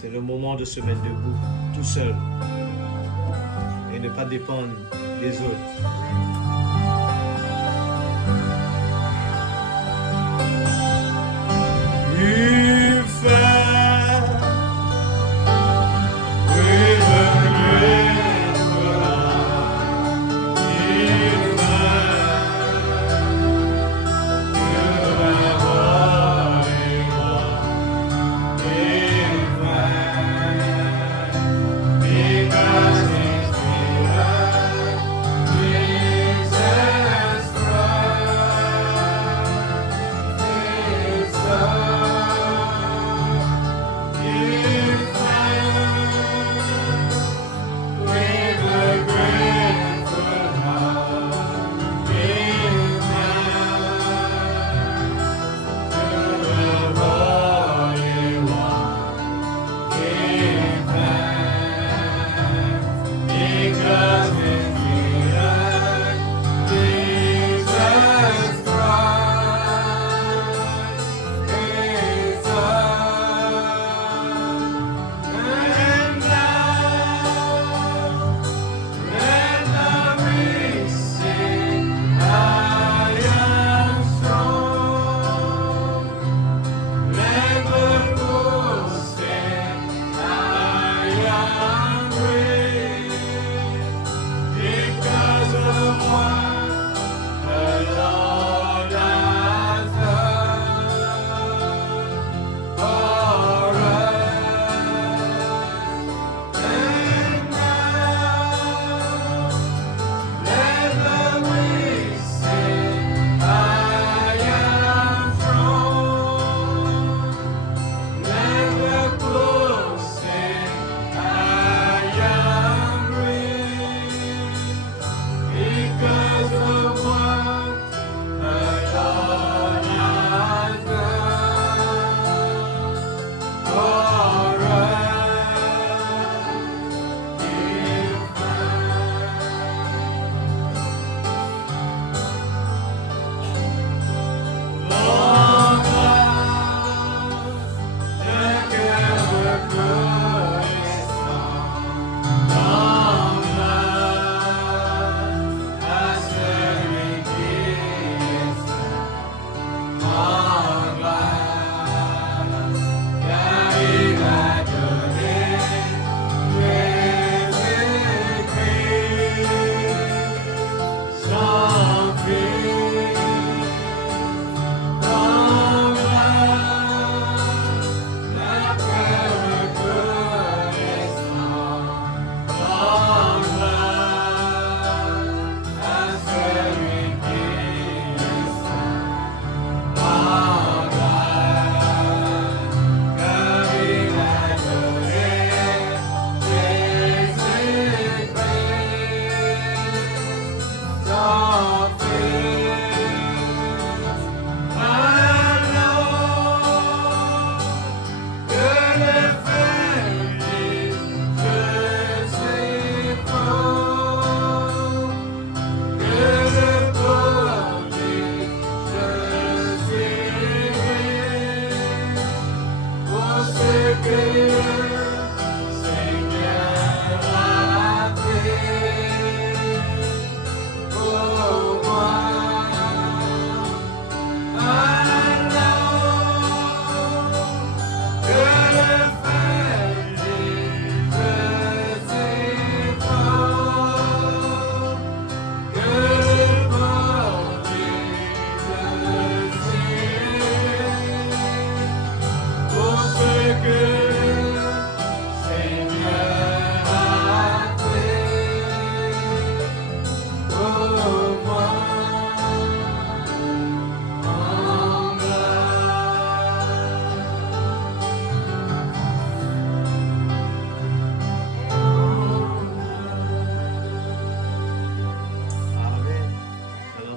C'est le moment de se mettre debout, tout seul, et ne pas dépendre des autres. You fly with a grateful heart. You fly to the Holy One. You fly because His blood, Jesus Christ, His Son.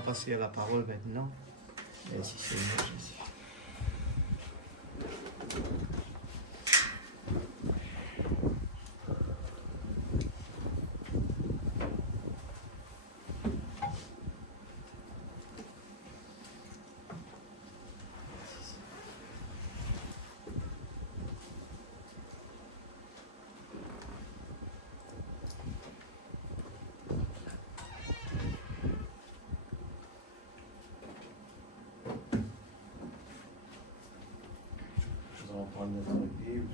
Passer à la parole maintenant. Merci Seigneur Jésus. prendre notre Bible.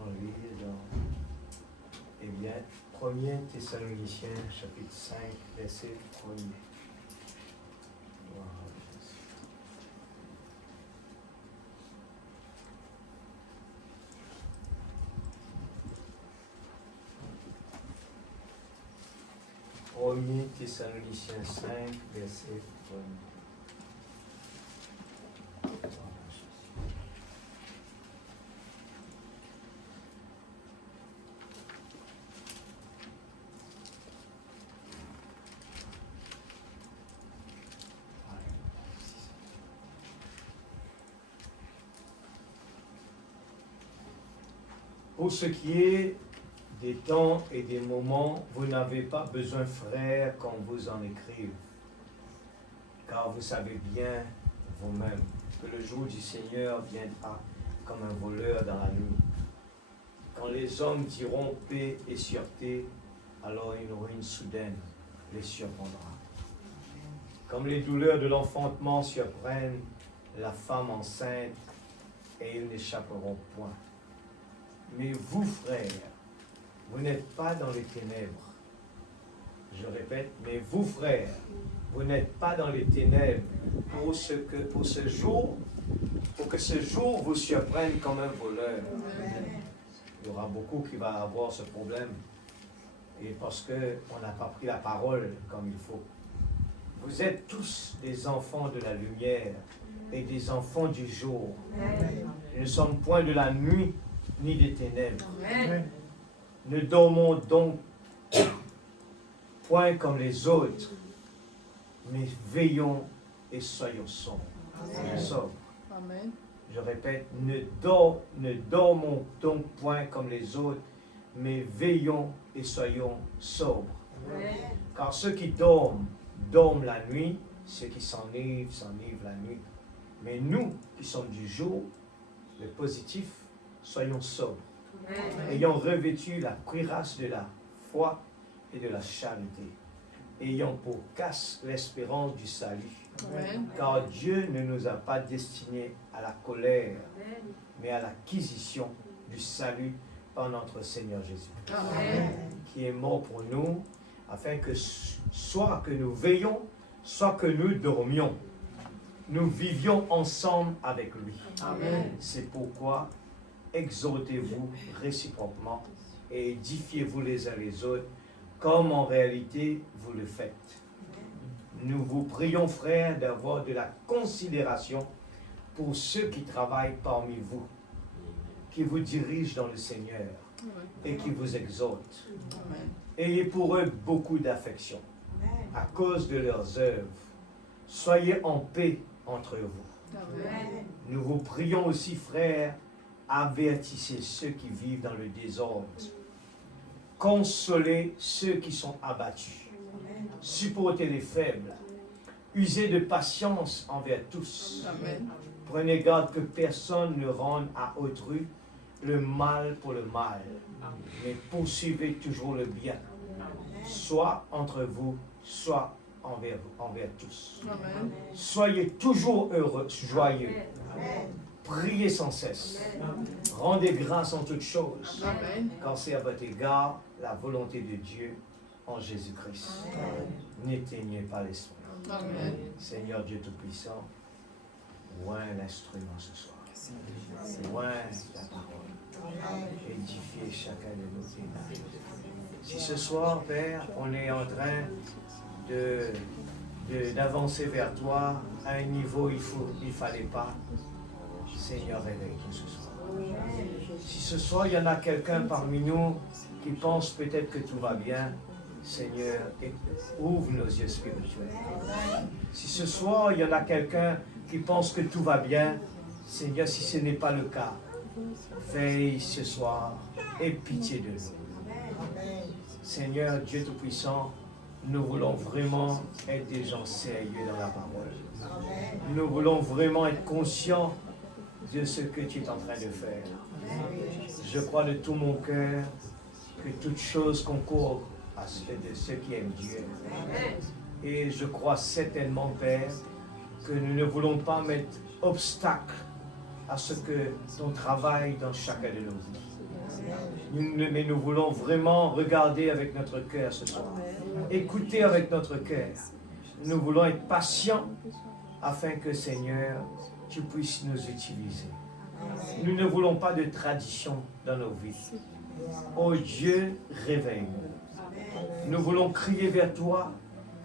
On lit dans, eh bien, 1er Thessaloniciens, chapitre 5, verset 1er. Wow. 1er Thessaloniciens 5, verset 1er. Pour ce qui est des temps et des moments, vous n'avez pas besoin, frères, qu'on vous en écrive, car vous savez bien vous-même que le jour du Seigneur viendra comme un voleur dans la nuit. Quand les hommes diront paix et sûreté, alors une ruine soudaine les surprendra. Comme les douleurs de l'enfantement surprennent la femme enceinte, et ils n'échapperont point. Mais vous, frères, vous n'êtes pas dans les ténèbres. Je répète, mais vous, frères, vous n'êtes pas dans les ténèbres pour que ce jour vous surprenne comme un voleur. Il y aura beaucoup qui vont avoir ce problème. Et parce qu'on n'a pas pris la parole comme il faut. Vous êtes tous des enfants de la lumière et des enfants du jour. Nous ne sommes point de la nuit ni des ténèbres. Ne dormons donc point comme les autres, mais veillons et soyons sobres. Amen. Je répète, ne dormons donc point comme les autres, mais veillons et soyons sobres. Amen. Car ceux qui dorment, dorment la nuit, ceux qui s'enivrent, s'enivrent la nuit. Mais nous qui sommes du jour, le positif, soyons sobres, ayant revêtu la cuirasse de la foi et de la charité, ayant pour casque l'espérance du salut. Amen. Car Dieu ne nous a pas destinés à la colère, mais à l'acquisition du salut par notre Seigneur Jésus, qui est mort pour nous, afin que soit que nous veillions, soit que nous dormions, nous vivions ensemble avec lui. Amen. C'est pourquoi exhortez-vous réciproquement et édifiez-vous les uns les autres, comme en réalité vous le faites. Nous vous prions, frères, d'avoir de la considération pour ceux qui travaillent parmi vous, qui vous dirigent dans le Seigneur et qui vous exhortent. Amen. Ayez pour eux beaucoup d'affection à cause de leurs œuvres. Soyez en paix entre vous. Amen. Nous vous prions aussi, frères, avertissez ceux qui vivent dans le désordre. Consolez ceux qui sont abattus. Supportez les faibles. Usez de patience envers tous. Amen. Prenez garde que personne ne rende à autrui le mal pour le mal, mais poursuivez toujours le bien, soit entre vous, soit envers tous. Amen. Soyez toujours heureux, joyeux. Priez sans cesse. Rendez grâce en toutes choses, Amen. car c'est à votre égard la volonté de Dieu en Jésus-Christ. N'éteignez pas l'esprit. Amen. Seigneur Dieu Tout-Puissant, loin l'instrument ce soir. Loin ta parole. Édifiez chacun de nos ténèbres. Si ce soir, Père, on est en train d'avancer vers toi à un niveau il ne fallait pas, Seigneur, réveille-nous ce soir. Si ce soir, il y en a quelqu'un parmi nous qui pense peut-être que tout va bien, Seigneur, ouvre nos yeux spirituels. Si ce soir, il y en a quelqu'un qui pense que tout va bien, Seigneur, si ce n'est pas le cas, veille ce soir et pitié de nous. Seigneur, Dieu Tout-Puissant, nous voulons vraiment être des gens sérieux dans la parole. Nous voulons vraiment être conscients de ce que tu es en train de faire. Je crois de tout mon cœur que toute chose concourt à ceux qui aiment Dieu. Et je crois certainement, Père, que nous ne voulons pas mettre obstacle à ce que ton travail dans chacun de nos vies. Mais nous voulons vraiment regarder avec notre cœur ce soir. Écouter avec notre cœur. Nous voulons être patients afin que, Seigneur, tu puisses nous utiliser. Nous ne voulons pas de tradition dans nos vies. Oh Dieu, réveille-nous. Nous voulons crier vers toi.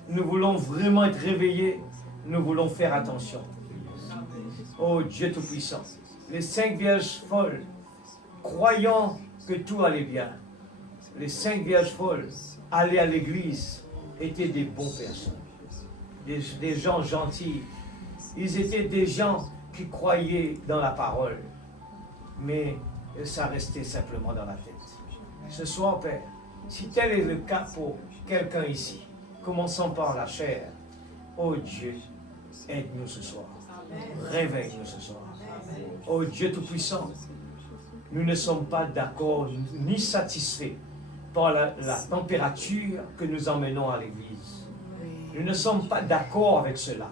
Nous voulons vraiment être réveillés. Nous voulons faire attention. Oh Dieu Tout-Puissant, les 5 vierges folles, croyant que tout allait bien, les 5 vierges folles allaient à l'église, étaient des bonnes personnes, des gens gentils. Ils étaient des gens qui croyaient dans la parole, mais ça restait simplement dans la tête. Ce soir, Père, si tel est le cas pour quelqu'un ici, commençons par la chair. Oh Dieu, aide-nous ce soir. Réveille-nous ce soir. Oh Dieu Tout-Puissant, nous ne sommes pas d'accord ni satisfaits par la température que nous emmenons à l'église. Nous ne sommes pas d'accord avec cela.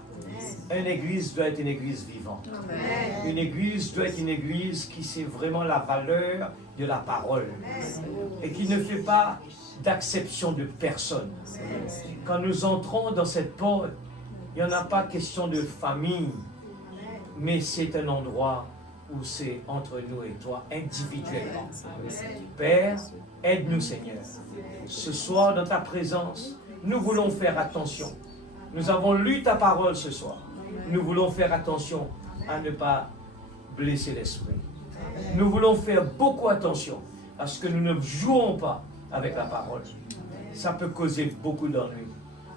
Une église doit être une église vivante. Une église doit être une église qui sait vraiment la valeur de la parole et qui ne fait pas d'acception de personne. Quand nous entrons dans cette porte, il n'y en a pas question de famille, mais c'est un endroit où c'est entre nous et toi individuellement. Père, aide-nous Seigneur. Ce soir, dans ta présence, nous voulons faire attention. Nous avons lu ta parole ce soir. Nous voulons faire attention à ne pas blesser l'esprit. Nous voulons faire beaucoup attention à ce que nous ne jouons pas avec la parole. Ça peut causer beaucoup d'ennuis.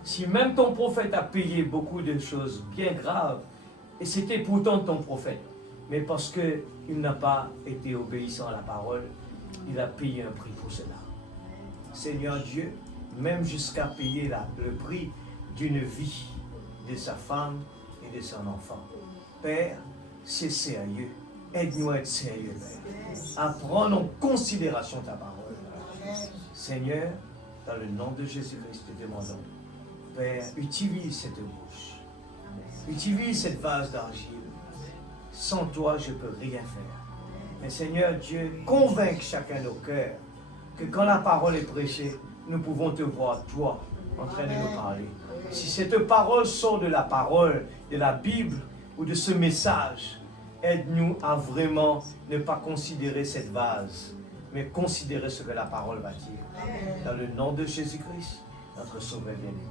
Si même ton prophète a payé beaucoup de choses bien graves, et c'était pourtant ton prophète, mais parce qu'il n'a pas été obéissant à la parole, il a payé un prix pour cela. Seigneur Dieu, même jusqu'à payer le prix d'une vie de sa femme et de son enfant. Père, c'est sérieux. Aide-nous à être sérieux, Père. À prendre en considération ta parole. Seigneur, dans le nom de Jésus-Christ, te demandons, Père, utilise cette bouche. Utilise cette vase d'argile. Sans toi, je ne peux rien faire. Mais Seigneur Dieu, convainc chacun de nos cœurs que quand la parole est prêchée, nous pouvons te voir, toi, en train de nous parler. Si cette parole sort de la parole, de la Bible ou de ce message, aide-nous à vraiment ne pas considérer cette vase, mais considérer ce que la parole va dire. Dans le nom de Jésus-Christ, notre Sauveur bien-aimé.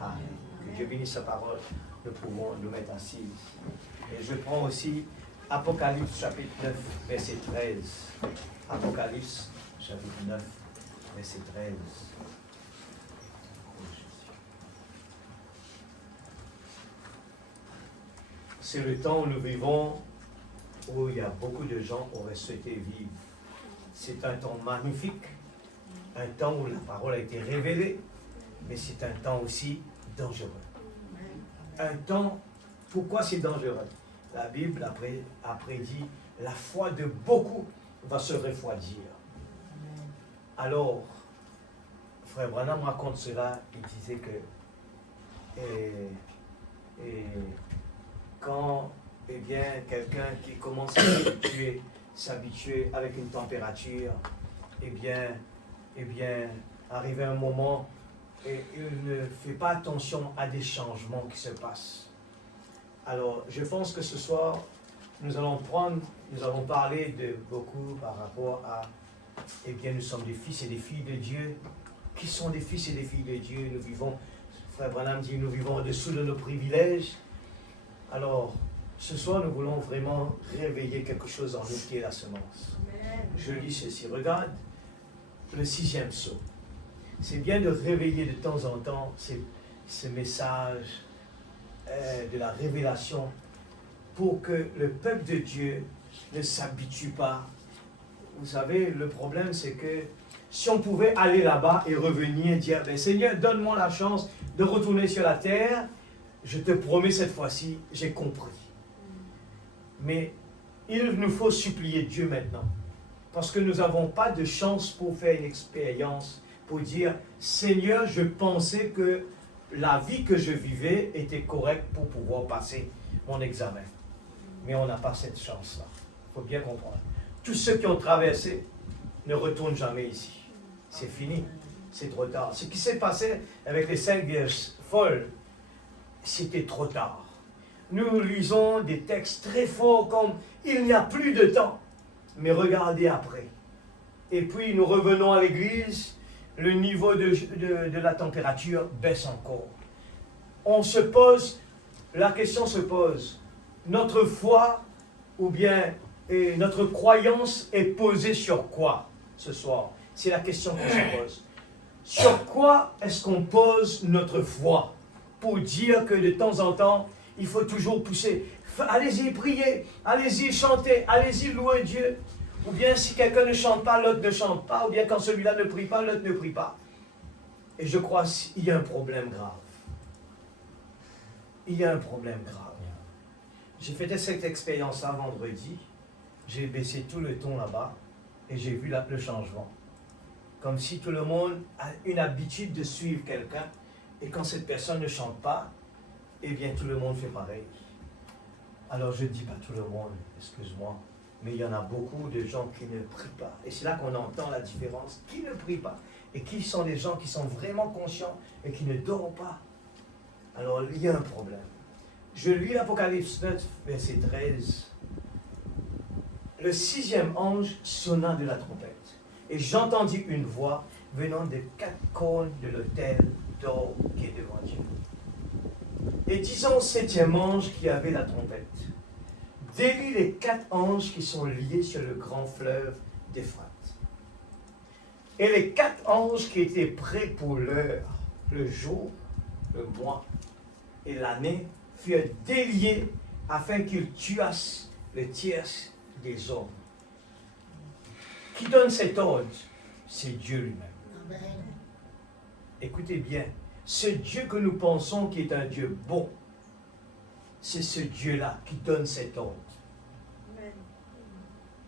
Amen. Que Dieu bénisse sa parole. Nous pouvons nous mettre assis. Et je prends aussi Apocalypse chapitre 9, verset 13. Apocalypse chapitre 9, verset 13. C'est le temps où nous vivons, où il y a beaucoup de gens qui auraient souhaité vivre. C'est un temps magnifique, un temps où la parole a été révélée, mais c'est un temps aussi dangereux. Un temps, pourquoi c'est dangereux? La Bible a prédit, la foi de beaucoup va se refroidir. Alors, Frère Branham raconte cela, il disait que quand quelqu'un qui commence à s'habituer avec une température, arrive un moment et il ne fait pas attention à des changements qui se passent. Alors, je pense que ce soir, nous allons parler de beaucoup par rapport à, nous sommes des fils et des filles de Dieu. Qui sont des fils et des filles de Dieu? Nous vivons, Frère Branham dit, nous vivons au-dessous de nos privilèges. Alors, ce soir, nous voulons vraiment réveiller quelque chose en nous qui est la semence. Je lis ceci. Regarde le 6e psaume. C'est bien de réveiller de temps en temps ce message de la révélation pour que le peuple de Dieu ne s'habitue pas. Vous savez, le problème, c'est que si on pouvait aller là-bas et revenir et dire, Seigneur, donne-moi la chance de retourner sur la terre, je te promets cette fois-ci, j'ai compris. Mais il nous faut supplier Dieu maintenant. Parce que nous n'avons pas de chance pour faire une expérience, pour dire, Seigneur, je pensais que la vie que je vivais était correcte pour pouvoir passer mon examen. Mais on n'a pas cette chance-là. Il faut bien comprendre. Tous ceux qui ont traversé ne retournent jamais ici. C'est fini. C'est trop tard. Ce qui s'est passé avec les 5 vierges folles, c'était trop tard. Nous lisons des textes très forts comme « Il n'y a plus de temps ». Mais regardez après. Et puis nous revenons à l'église, le niveau de la température baisse encore. On se pose, la question se pose, notre foi ou bien notre croyance est posée sur quoi ce soir? C'est la question qu'on se pose. Sur quoi est-ce qu'on pose notre foi? Pour dire que de temps en temps, il faut toujours pousser. Allez-y prier, allez-y chanter, allez-y louer Dieu. Ou bien si quelqu'un ne chante pas, l'autre ne chante pas. Ou bien quand celui-là ne prie pas, l'autre ne prie pas. Et je crois qu'il y a un problème grave. Il y a un problème grave. J'ai fait cette expérience-là vendredi. J'ai baissé tout le ton là-bas. Et j'ai vu le changement. Comme si tout le monde a une habitude de suivre quelqu'un. Et quand cette personne ne chante pas, eh bien tout le monde fait pareil. Alors je ne dis pas tout le monde, excuse-moi. Mais il y en a beaucoup de gens qui ne prient pas. Et c'est là qu'on entend la différence. Qui ne prient pas? Et qui sont les gens qui sont vraiment conscients et qui ne dorment pas? Alors il y a un problème. Je lis l'Apocalypse 9, verset 13. Le 6e ange sonna de la trompette. Et j'entendis une voix venant des 4 cônes de l'autel d'or qui est devant Dieu. Et disons au 7e ange qui avait la trompette, délie les 4 anges qui sont liés sur le grand fleuve d'Euphrate. Et les 4 anges qui étaient prêts pour l'heure, le jour, le mois et l'année, furent déliés afin qu'ils tuassent le tiers des hommes. Qui donne cet ordre? C'est Dieu lui-même. Écoutez bien, ce Dieu que nous pensons qui est un Dieu bon, c'est ce Dieu-là qui donne cet ordre.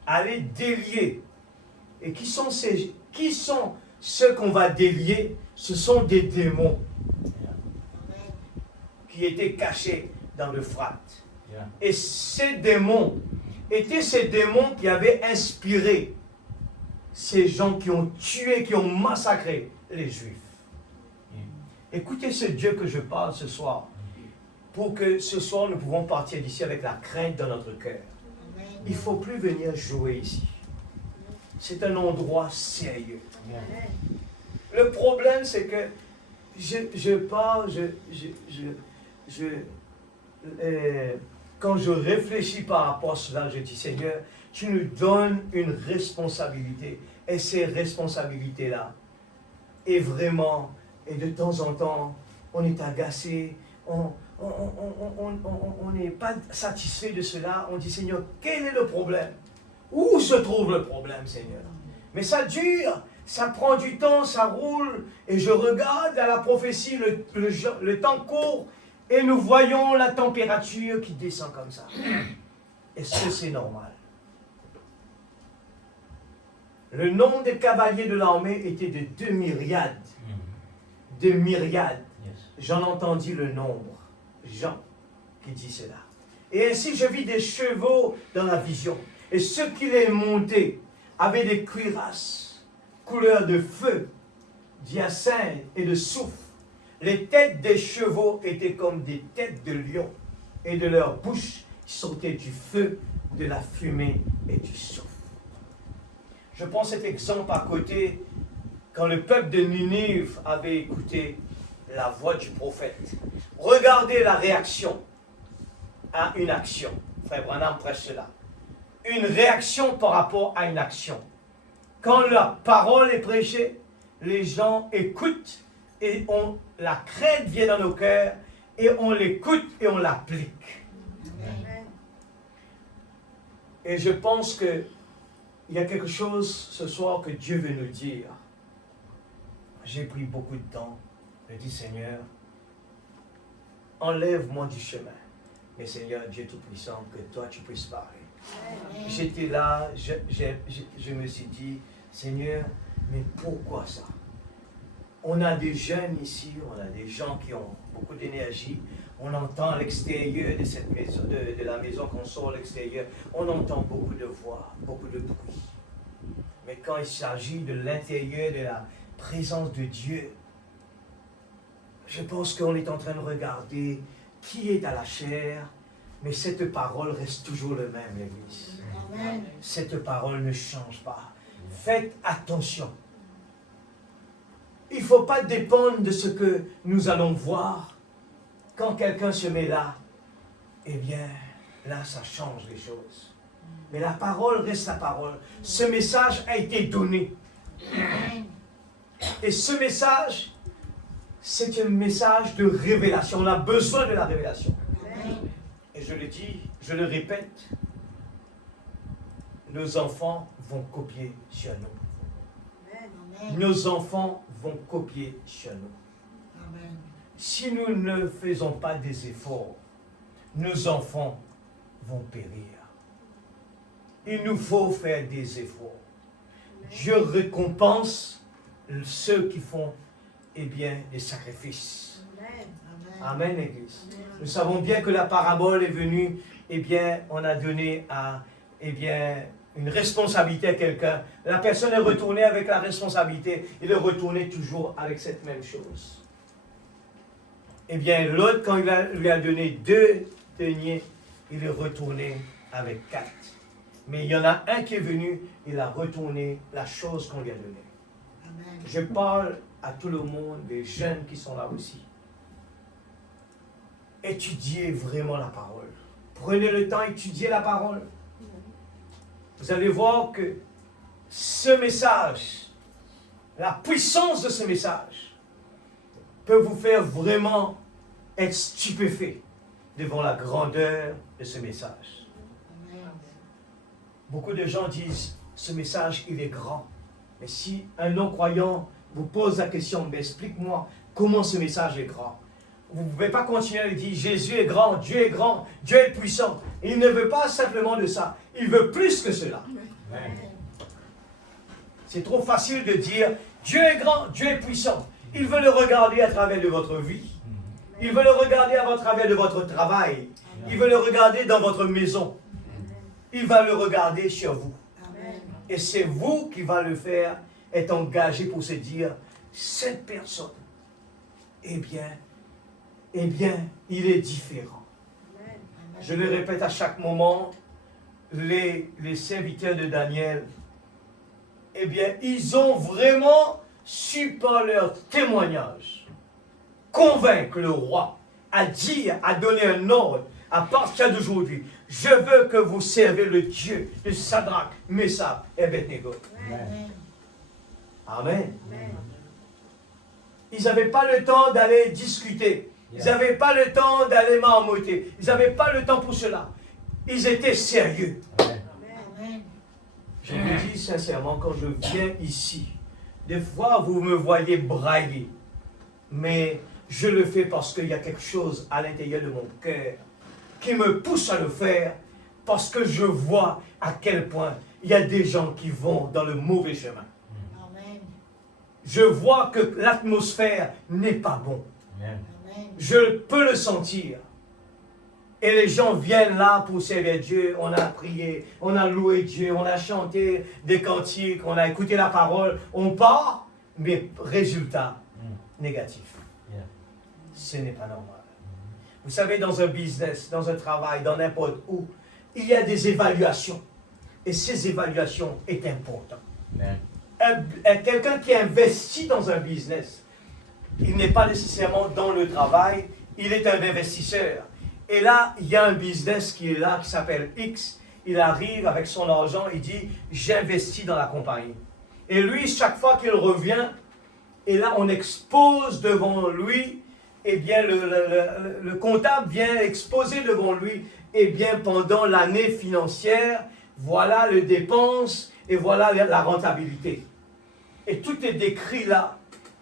Allez délier. Et qui sont ceux qu'on va délier? Ce sont des démons qui étaient cachés dans l'Euphrate. Et ces démons étaient ces démons qui avaient inspiré ces gens qui ont tué, qui ont massacré les Juifs. Écoutez ce Dieu que je parle ce soir, pour que ce soir nous pouvons partir d'ici avec la crainte dans notre cœur. Il ne faut plus venir jouer ici. C'est un endroit sérieux. Le problème, c'est que je parle, quand je réfléchis par rapport à cela, je dis, Seigneur, tu nous donnes une responsabilité. Et ces responsabilités-là, et vraiment, et de temps en temps, on est agacé, on n'est pas satisfait de cela. On dit, Seigneur, quel est le problème? Où se trouve le problème, Seigneur? Mais ça dure, ça prend du temps, ça roule. Et je regarde à la prophétie, le temps court, et nous voyons la température qui descend comme ça. Est-ce que c'est normal? Le nombre des cavaliers de l'armée était de 2 myriades. 2 myriades. J'en entendis le nombre. Jean qui dit cela. Et ainsi je vis des chevaux dans la vision. Et ceux qui les montaient avaient des cuirasses, couleur de feu, d'hyacinthe et de soufre. Les têtes des chevaux étaient comme des têtes de lions. Et de leur bouche sortait du feu, de la fumée et du soufre. Je prends cet exemple à côté, quand le peuple de Ninive avait écouté la voix du prophète. Regardez la réaction à une action. Frère Branham prêche cela. Une réaction par rapport à une action. Quand la parole est prêchée, les gens écoutent et la crainte vient dans nos cœurs et on l'écoute et on l'applique. Et je pense que il y a quelque chose ce soir que Dieu veut nous dire. J'ai pris beaucoup de temps. Je dis, Seigneur, enlève-moi du chemin. Mais Seigneur, Dieu Tout-Puissant, que toi tu puisses parler. J'étais là, je me suis dit, Seigneur, mais pourquoi ça? On a des jeunes ici, on a des gens qui ont beaucoup d'énergie, On entend à l'extérieur de cette maison, de la maison qu'on sort à l'extérieur, on entend beaucoup de voix, beaucoup de bruit. Mais quand il s'agit de l'intérieur de la présence de Dieu, je pense qu'on est en train de regarder qui est à la chair, mais cette parole reste toujours le même, l'Église. Amen. Cette parole ne change pas. Faites attention. Il ne faut pas dépendre de ce que nous allons voir. Quand quelqu'un se met là, eh bien, là, ça change les choses. Mais la parole reste la parole. Ce message a été donné. Et ce message, c'est un message de révélation. On a besoin de la révélation. Et je le dis, je le répète, nos enfants vont copier sur nous. Nos enfants vont copier sur nous. Amen. Si nous ne faisons pas des efforts, nos enfants vont périr. Il nous faut faire des efforts. Dieu récompense ceux qui font, eh bien, des sacrifices. Amen, Église. Nous savons bien que la parabole est venue, eh bien, on a donné eh bien, une responsabilité à quelqu'un. La personne est retournée avec la responsabilité. Il est retourné toujours avec cette même chose. Eh bien, l'autre, quand il lui a donné 2 deniers, il est retourné avec 4. Mais il y en a un qui est venu, il a retourné la chose qu'on lui a donnée. Amen. Je parle à tout le monde, des jeunes qui sont là aussi. Étudiez vraiment la parole. Prenez le temps d'étudier la parole. Vous allez voir que ce message, la puissance de ce message, peut vous faire vraiment être stupéfait devant la grandeur de ce message. Beaucoup de gens disent, ce message, il est grand. Mais si un non-croyant vous pose la question, mais explique-moi comment ce message est grand. Vous ne pouvez pas continuer à dire, Jésus est grand, Dieu est puissant. Il ne veut pas simplement de ça. Il veut plus que cela. C'est trop facile de dire, Dieu est grand, Dieu est puissant. Il veut le regarder à travers de votre vie. Il veut le regarder à travers de votre travail. Il veut le regarder dans votre maison. Il va le regarder sur vous. Et c'est vous qui va le faire être engagé pour se dire, cette personne, eh bien, il est différent. Je le répète à chaque moment, les serviteurs de Daniel, eh bien, ils ont vraiment su par leur témoignage convaincre le roi à dire, à donner un ordre à partir d'aujourd'hui. Je veux que vous servez le Dieu de Shadrach, Meshach et Abednego. Amen. Ils n'avaient pas le temps d'aller discuter. Ils n'avaient pas le temps d'aller marmotter. Ils n'avaient pas le temps pour cela. Ils étaient sérieux. Amen. Je vous dis sincèrement, quand je viens ici, des fois vous me voyez brailler. Mais je le fais parce qu'il y a quelque chose à l'intérieur de mon cœur qui me pousse à le faire, parce que je vois à quel point il y a des gens qui vont dans le mauvais chemin. Amen. Je vois que l'atmosphère n'est pas bonne. Amen. Je peux le sentir. Et les gens viennent là pour servir Dieu. On a prié, on a loué Dieu, on a chanté des cantiques, on a écouté la parole. On part, mais résultat négatif. Ce n'est pas normal. Vous savez, dans un business, dans un travail, dans n'importe où, il y a des évaluations. Et ces évaluations sont importantes. Quelqu'un qui investit dans un business, il n'est pas nécessairement dans le travail, il est un investisseur. Et là, il y a un business qui est là, qui s'appelle X. Il arrive avec son argent, il dit, j'investis dans la compagnie. Et lui, chaque fois qu'il revient, et là, on expose devant lui, eh bien, le comptable vient exposer devant lui, eh bien, pendant l'année financière, voilà les dépenses et voilà la rentabilité. Et tout est décrit là.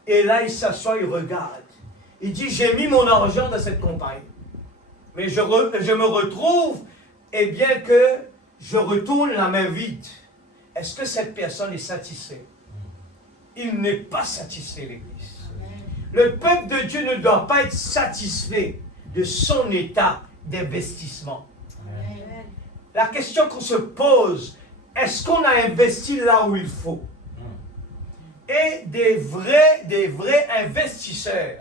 Et là, il s'assoit, il regarde. Il dit, j'ai mis mon argent dans cette compagnie. Mais je me retrouve, eh bien, que je retourne la main vide. Est-ce que cette personne est satisfaite? Il n'est pas satisfait, l'Église. Le peuple de Dieu ne doit pas être satisfait de son état d'investissement. Amen. La question qu'on se pose, est-ce qu'on a investi là où il faut? Et des vrais investisseurs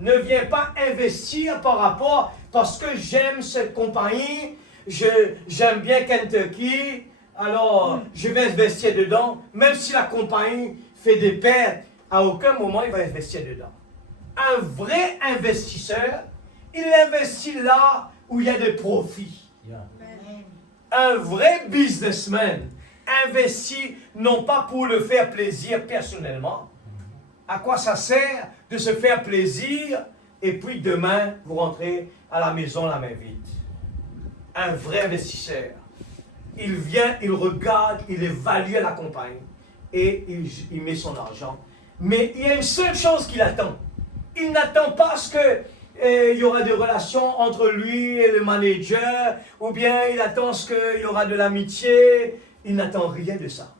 ne viennent pas investir par rapport, parce que j'aime cette compagnie, j'aime bien Kentucky, alors je vais investir dedans, même si la compagnie fait des pertes, à aucun moment il va investir dedans. Un vrai investisseur, il investit là où il y a des profits. Amen. Un vrai businessman investit non pas pour le faire plaisir personnellement. À quoi ça sert de se faire plaisir et puis demain vous rentrez à la maison la main vide? Un vrai investisseur, il vient, il regarde, il évalue la compagnie et il met son argent. Mais il y a une seule chose qu'il attend. Il n'attend pas ce que il y aura des relations entre lui et le manager, ou bien il attend ce qu'il y aura de l'amitié. Il n'attend rien de ça.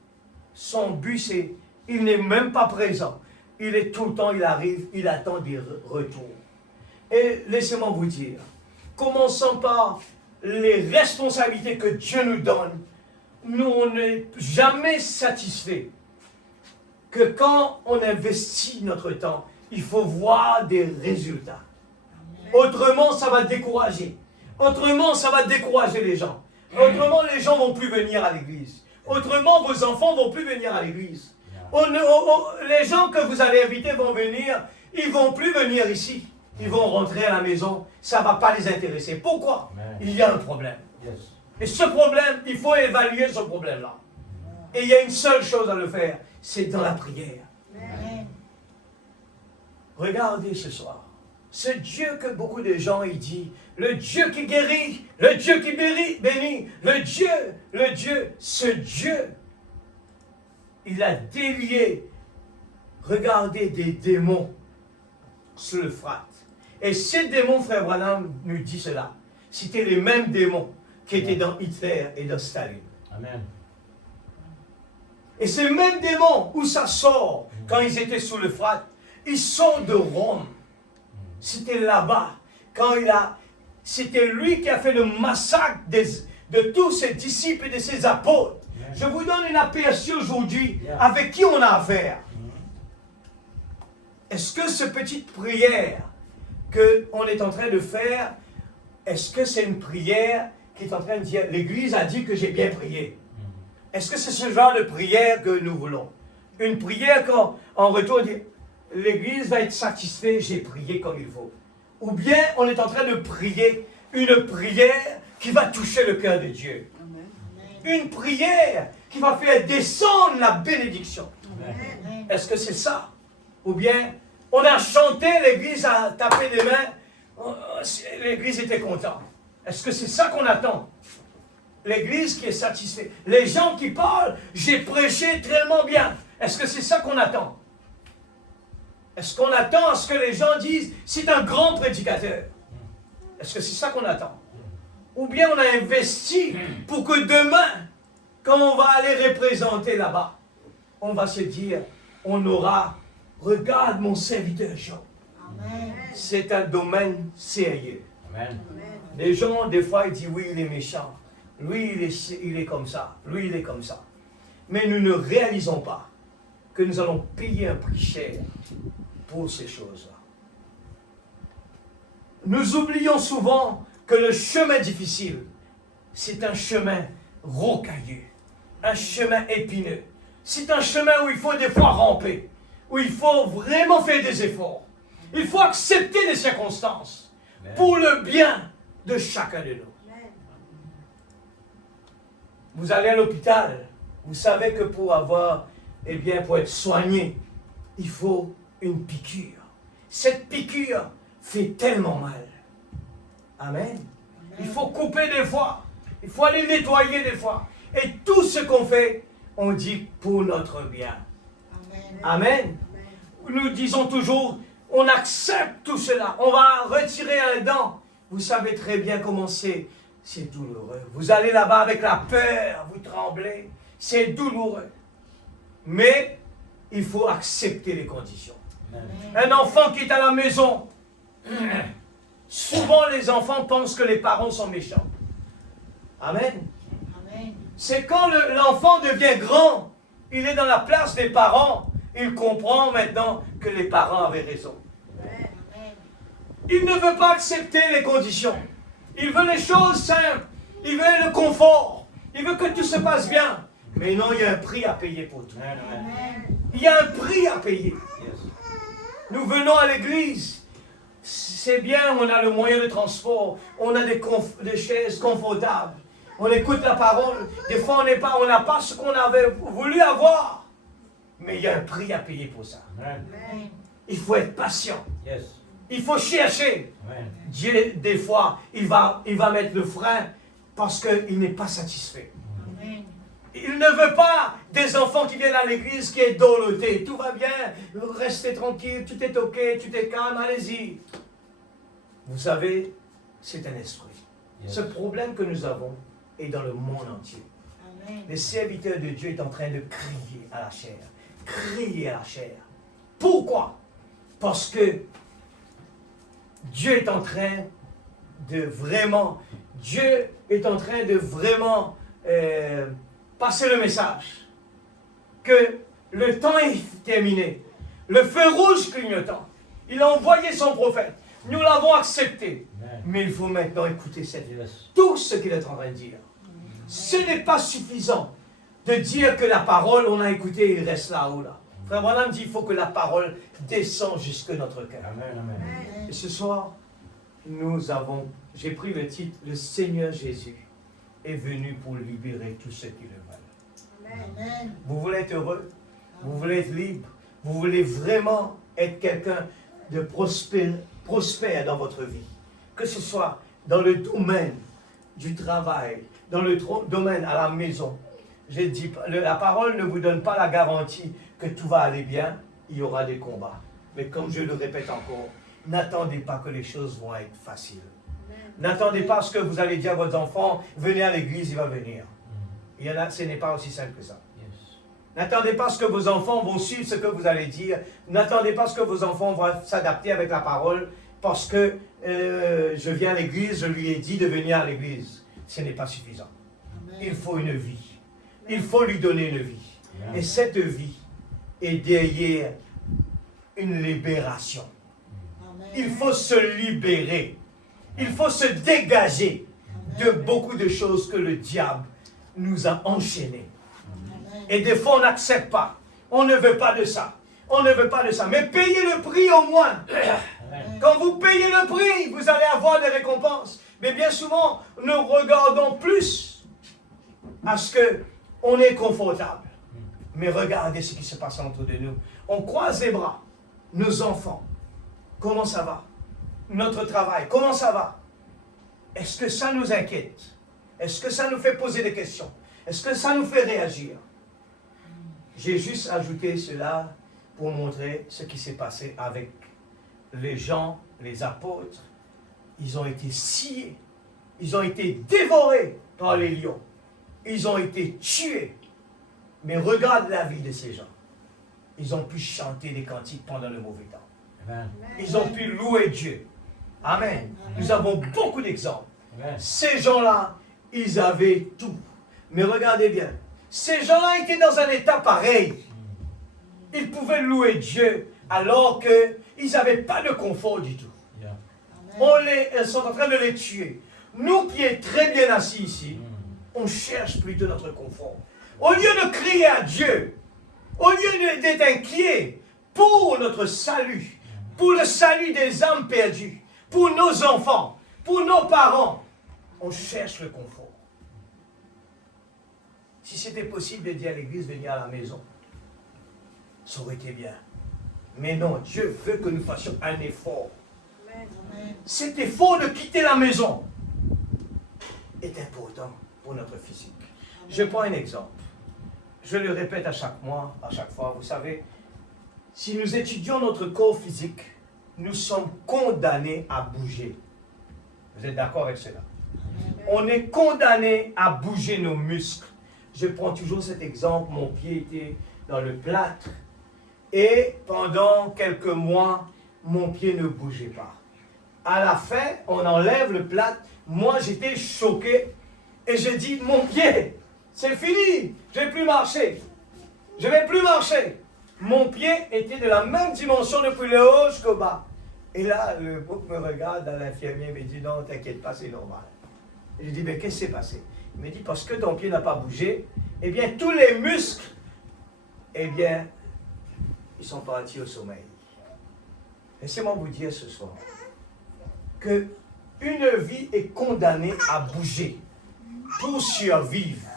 Son but, c'est, il n'est même pas présent. Il est tout le temps, il arrive, il attend des retours. Et laissez-moi vous dire, commençons par les responsabilités que Dieu nous donne. Nous, on n'est jamais satisfait que quand on investit notre temps, il faut voir des résultats. Autrement, ça va décourager. Autrement, ça va décourager les gens. Autrement, les gens ne vont plus venir à l'église. Autrement, vos enfants ne vont plus venir à l'église. Les gens que vous allez inviter vont venir, ils ne vont plus venir ici. Ils vont rentrer à la maison. Ça ne va pas les intéresser. Pourquoi? Il y a un problème. Et ce problème, il faut évaluer ce problème-là. Et il y a une seule chose à le faire, c'est dans la prière. Amen. Regardez ce soir. Ce Dieu que beaucoup de gens ils disent, le Dieu qui guérit, le Dieu qui bénit, ce Dieu, il a délié, regardez, des démons sur l'Euphrate. Et ces démons, frère Branham nous dit cela, c'était les mêmes démons qui étaient dans Hitler et dans Staline. Amen. Et ces mêmes démons, où ça sort quand ils étaient sous l'Euphrate, ils sortent de Rome. C'était là-bas, c'était lui qui a fait le massacre de tous ses disciples et de ses apôtres. Je vous donne une aperçu aujourd'hui avec qui on a affaire. Est-ce que cette petite prière qu'on est en train de faire, est-ce que c'est une prière qui est en train de dire, l'Église a dit que j'ai bien prié? Est-ce que c'est ce genre de prière que nous voulons? Une prière qu'en retour, on dit, l'Église va être satisfaite, j'ai prié comme il faut. Ou bien on est en train de prier une prière qui va toucher le cœur de Dieu. Amen. Une prière qui va faire descendre la bénédiction. Amen. Est-ce que c'est ça? Ou bien on a chanté, l'Église a tapé des mains, l'Église était contente. Est-ce que c'est ça qu'on attend? L'Église qui est satisfaite. Les gens qui parlent, j'ai prêché tellement bien. Est-ce que c'est ça qu'on attend? Est-ce qu'on attend à ce que les gens disent, c'est un grand prédicateur? Est-ce que c'est ça qu'on attend? Ou bien on a investi pour que demain, quand on va aller représenter là-bas, on va se dire, on aura, regarde mon serviteur Jean. Amen. C'est un domaine sérieux. Amen. Les gens, des fois, ils disent, oui, il est méchant. Lui, il est comme ça. Lui, il est comme ça. Mais nous ne réalisons pas que nous allons payer un prix cher pour ces choses-là. Nous oublions souvent que le chemin difficile, c'est un chemin rocailleux, un chemin épineux. C'est un chemin où il faut des fois ramper, où il faut vraiment faire des efforts. Il faut accepter les circonstances pour le bien de chacun de nous. Vous allez à l'hôpital, vous savez que pour être soigné, il faut une piqûre. Cette piqûre fait tellement mal. Amen. Il faut couper des fois. Il faut aller nettoyer des fois. Et tout ce qu'on fait, on dit pour notre bien. Amen. Amen. Nous disons toujours, on accepte tout cela. On va retirer un dent. Vous savez très bien comment c'est. C'est douloureux. Vous allez là-bas avec la peur, vous tremblez. C'est douloureux. Mais il faut accepter les conditions. Amen. Un enfant qui est à la maison, Souvent, les enfants pensent que les parents sont méchants. Amen. Amen. C'est quand l'enfant devient grand, il est dans la place des parents, il comprend maintenant que les parents avaient raison. Amen. Il ne veut pas accepter les conditions. Il veut les choses simples. Il veut le confort. Il veut que tout se passe bien. Mais non, il y a un prix à payer pour tout. Amen. Il y a un prix à payer. Nous venons à l'église. C'est bien, on a le moyen de transport. On a des chaises confortables. On écoute la parole. Des fois, on n'a pas ce qu'on avait voulu avoir. Mais il y a un prix à payer pour ça. Amen. Il faut être patient. Yes. Il faut chercher. Amen. Dieu, des fois, il va mettre le frein parce qu'il n'est pas satisfait. Amen. Il ne veut pas des enfants qui viennent à l'église qui est dorloté. Tout va bien, restez tranquille, tout est ok, tout est calme, allez-y. Vous savez, c'est un esprit. Yes. Ce problème que nous avons est dans le monde entier. Amen. Le serviteur de Dieu est en train de crier à la chair. Crier à la chair. Pourquoi? Parce que Dieu est en train de vraiment passer le message que le temps est terminé. Le feu rouge clignotant. Il a envoyé son prophète. Nous l'avons accepté. Amen. Mais il faut maintenant écouter Yes. tout ce qu'il est en train de dire. Ce n'est pas suffisant de dire que la parole, on a écouté, il reste là-haut. Là. Frère Branham dit, il faut que la parole descende jusque notre cœur. Amen. Amen. Et ce soir, j'ai pris le titre, le Seigneur Jésus est venu pour libérer tous ceux qui le veulent. Amen. Vous voulez être heureux, vous voulez être libre, vous voulez vraiment être quelqu'un de prospère dans votre vie. Que ce soit dans le domaine du travail, dans le domaine à la maison. J'ai dit, la parole ne vous donne pas la garantie que tout va aller bien, il y aura des combats. Mais comme je le répète encore, n'attendez pas que les choses vont être faciles. N'attendez pas ce que vous allez dire à votre enfant, venez à l'église, il va venir. Il y en a, ce n'est pas aussi simple que ça. Yes. N'attendez pas ce que vos enfants vont suivre ce que vous allez dire. N'attendez pas ce que vos enfants vont s'adapter avec la parole parce que je viens à l'église, je lui ai dit de venir à l'église. Ce n'est pas suffisant. Il faut une vie. Il faut lui donner une vie. Amen. Et cette vie est derrière une libération. Amen. Il faut se libérer. Il faut se dégager de beaucoup de choses que le diable nous a enchaînés. Amen. Et des fois, on n'accepte pas. On ne veut pas de ça. On ne veut pas de ça. Mais payez le prix au moins. Amen. Quand vous payez le prix, vous allez avoir des récompenses. Mais bien souvent, nous regardons plus à ce qu'on est confortable. Mais regardez ce qui se passe autour de nous. On croise les bras. Nos enfants, comment ça va? Notre travail, comment ça va? Est-ce que ça nous inquiète? Est-ce que ça nous fait poser des questions? Est-ce que ça nous fait réagir? J'ai juste ajouté cela pour montrer ce qui s'est passé avec les gens, les apôtres. Ils ont été sciés. Ils ont été dévorés par les lions. Ils ont été tués. Mais regarde la vie de ces gens. Ils ont pu chanter des cantiques pendant le mauvais temps. Amen. Ils ont pu louer Dieu. Amen. Nous avons beaucoup d'exemples. Amen. Ces gens-là, ils avaient tout. Mais regardez bien. Ces gens-là étaient dans un état pareil. Ils pouvaient louer Dieu alors qu'ils n'avaient pas de confort du tout. Yeah. Ils sont en train de les tuer. Nous qui sommes très bien assis ici, on cherche plutôt notre confort. Au lieu de crier à Dieu, au lieu d'être inquiet pour notre salut, pour le salut des âmes perdues, pour nos enfants, pour nos parents, on cherche le confort. Si c'était possible de dire à l'église, venir à la maison, ça aurait été bien. Mais non, Dieu veut que nous fassions un effort. Amen. Cet effort de quitter la maison est important pour notre physique. Je prends un exemple. Je le répète à chaque mois, à chaque fois. Vous savez, si nous étudions notre corps physique, nous sommes condamnés à bouger. Vous êtes d'accord avec cela? On est condamné à bouger nos muscles. Je prends toujours cet exemple. Mon pied était dans le plâtre. Et pendant quelques mois, mon pied ne bougeait pas. à la fin, on enlève le plâtre. Moi, j'étais choqué. Et j'ai dit, mon pied, c'est fini. Je ne vais plus marcher. Je ne vais plus marcher. Mon pied était de la même dimension depuis le haut jusqu'au bas. Et là, le groupe me regarde, l'infirmier me dit, non, t'inquiète pas, c'est normal. Et je dis, mais qu'est-ce qui s'est passé? Il me dit, parce que ton pied n'a pas bougé, eh bien, tous les muscles, eh bien, ils sont partis au sommeil. Laissez-moi vous dire ce soir que une vie est condamnée à bouger pour survivre.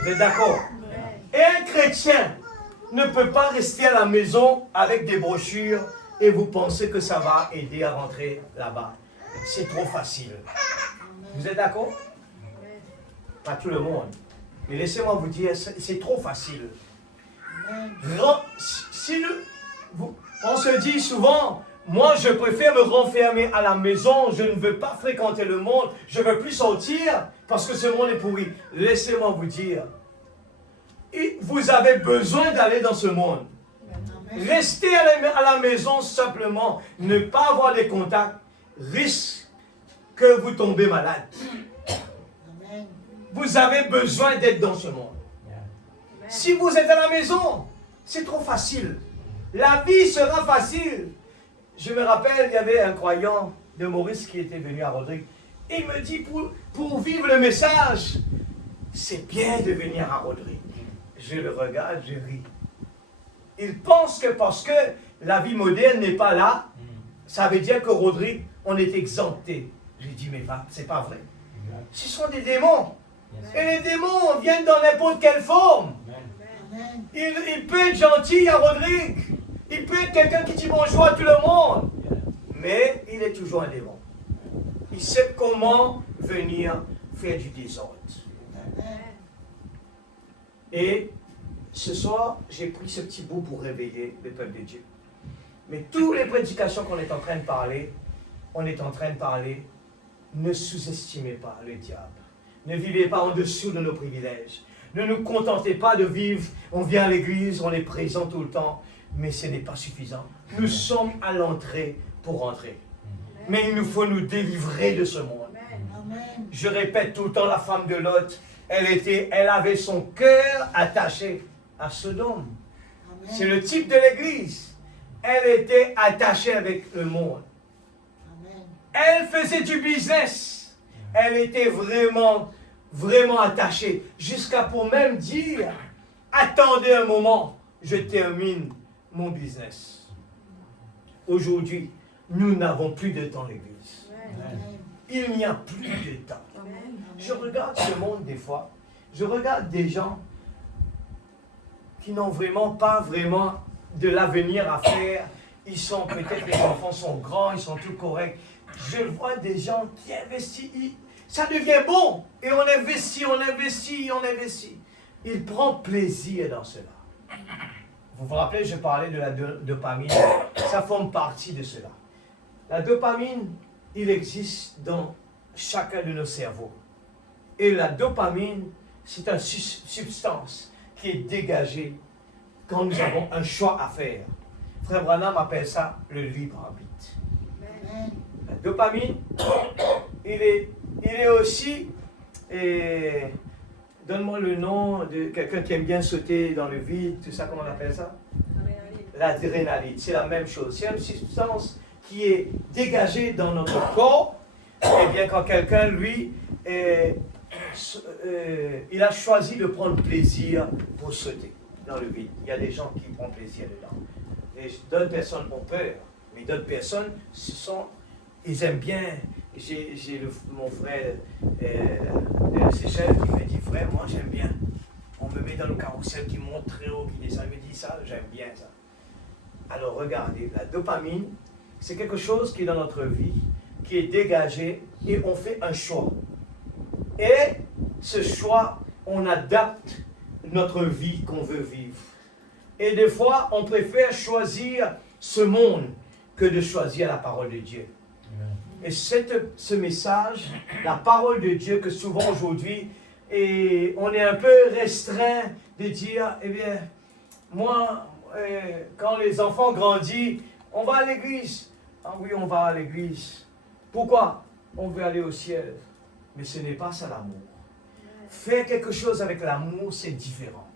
Vous êtes d'accord? Et un chrétien ne peut pas rester à la maison avec des brochures et vous pensez que ça va aider à rentrer là-bas. C'est trop facile. Vous êtes d'accord? Pas tout le monde. Mais laissez-moi vous dire, c'est trop facile. On se dit souvent, moi je préfère me renfermer à la maison, je ne veux pas fréquenter le monde, je ne veux plus sortir parce que ce monde est pourri. Laissez-moi vous dire, vous avez besoin d'aller dans ce monde. Rester à la maison simplement, ne pas avoir des contacts, risque que vous tombez malade. Vous avez besoin d'être dans ce monde. Si vous êtes à la maison, c'est trop facile. La vie sera facile. Je me rappelle, il y avait un croyant de Maurice qui était venu à Rodrigue. Il me dit, pour vivre le message, c'est bien de venir à Rodrigue. Je le regarde, je ris. Il pense que parce que la vie moderne n'est pas là, ça veut dire que Rodrigue, on est exempté. Je lui dis, mais c'est pas vrai. Ce sont des démons. Et les démons viennent dans n'importe quelle forme. Il peut être gentil à Rodrigue. Il peut être quelqu'un qui dit bonjour à tout le monde. Mais il est toujours un démon. Il sait comment venir faire du désordre. Et ce soir, j'ai pris ce petit bout pour réveiller le peuple de Dieu. Mais toutes les prédications qu'on est en train de parler, on est en train de parler, ne sous-estimez pas le diable. Ne vivez pas en dessous de nos privilèges. Ne nous contentez pas de vivre, on vient à l'église, on est présent tout le temps, mais ce n'est pas suffisant. Nous sommes à l'entrée pour rentrer. Mais il nous faut nous délivrer de ce monde. Je répète tout le temps, la femme de Lot, elle avait son cœur attaché à Sodome. C'est le type de l'église. Elle était attachée avec le monde. Elle faisait du business. Elle était vraiment, vraiment attachée. Jusqu'à pour même dire, attendez un moment, je termine mon business. Aujourd'hui, nous n'avons plus de temps l'église. Il n'y a plus de temps. Je regarde ce monde des fois. Je regarde des gens qui n'ont vraiment pas vraiment de l'avenir à faire. Ils sont peut-être, les enfants sont grands, ils sont tout corrects. Je vois des gens qui investissent. Ça devient bon. Et on investit, on investit, on investit. Ils prennent plaisir dans cela. Vous vous rappelez, je parlais de la dopamine. Ça forme partie de cela. La dopamine, il existe dans chacun de nos cerveaux. Et la dopamine, c'est une substance qui est dégagée quand nous avons un choix à faire. Frère Branham appelle ça le libre arbitre. La dopamine, il est aussi, donne-moi le nom de quelqu'un qui aime bien sauter dans le vide, tout ça, comment on appelle ça? L'adrénaline, c'est la même chose. C'est une substance qui est dégagée dans notre corps. Et bien quand quelqu'un, lui, il a choisi de prendre plaisir pour sauter dans le vide. Il y a des gens qui prennent plaisir dedans. Et d'autres personnes ont peur, mais d'autres personnes, ils aiment bien. J'ai mon frère Seychelles qui me dit, frère, moi j'aime bien. On me met dans le carrousel qui monte très haut, qui descend. Il me dit ça, j'aime bien ça. Alors regardez, la dopamine, c'est quelque chose qui est dans notre vie, qui est dégagé et on fait un choix. Et ce choix, on adapte notre vie qu'on veut vivre. Et des fois, on préfère choisir ce monde que de choisir la parole de Dieu. Et ce message, la parole de Dieu, que souvent aujourd'hui, on est un peu restreint de dire, eh bien, moi, quand les enfants grandissent, on va à l'église. Ah oui, on va à l'église. Pourquoi? On veut aller au ciel. Mais ce n'est pas ça l'amour. Faire quelque chose avec l'amour, c'est différent.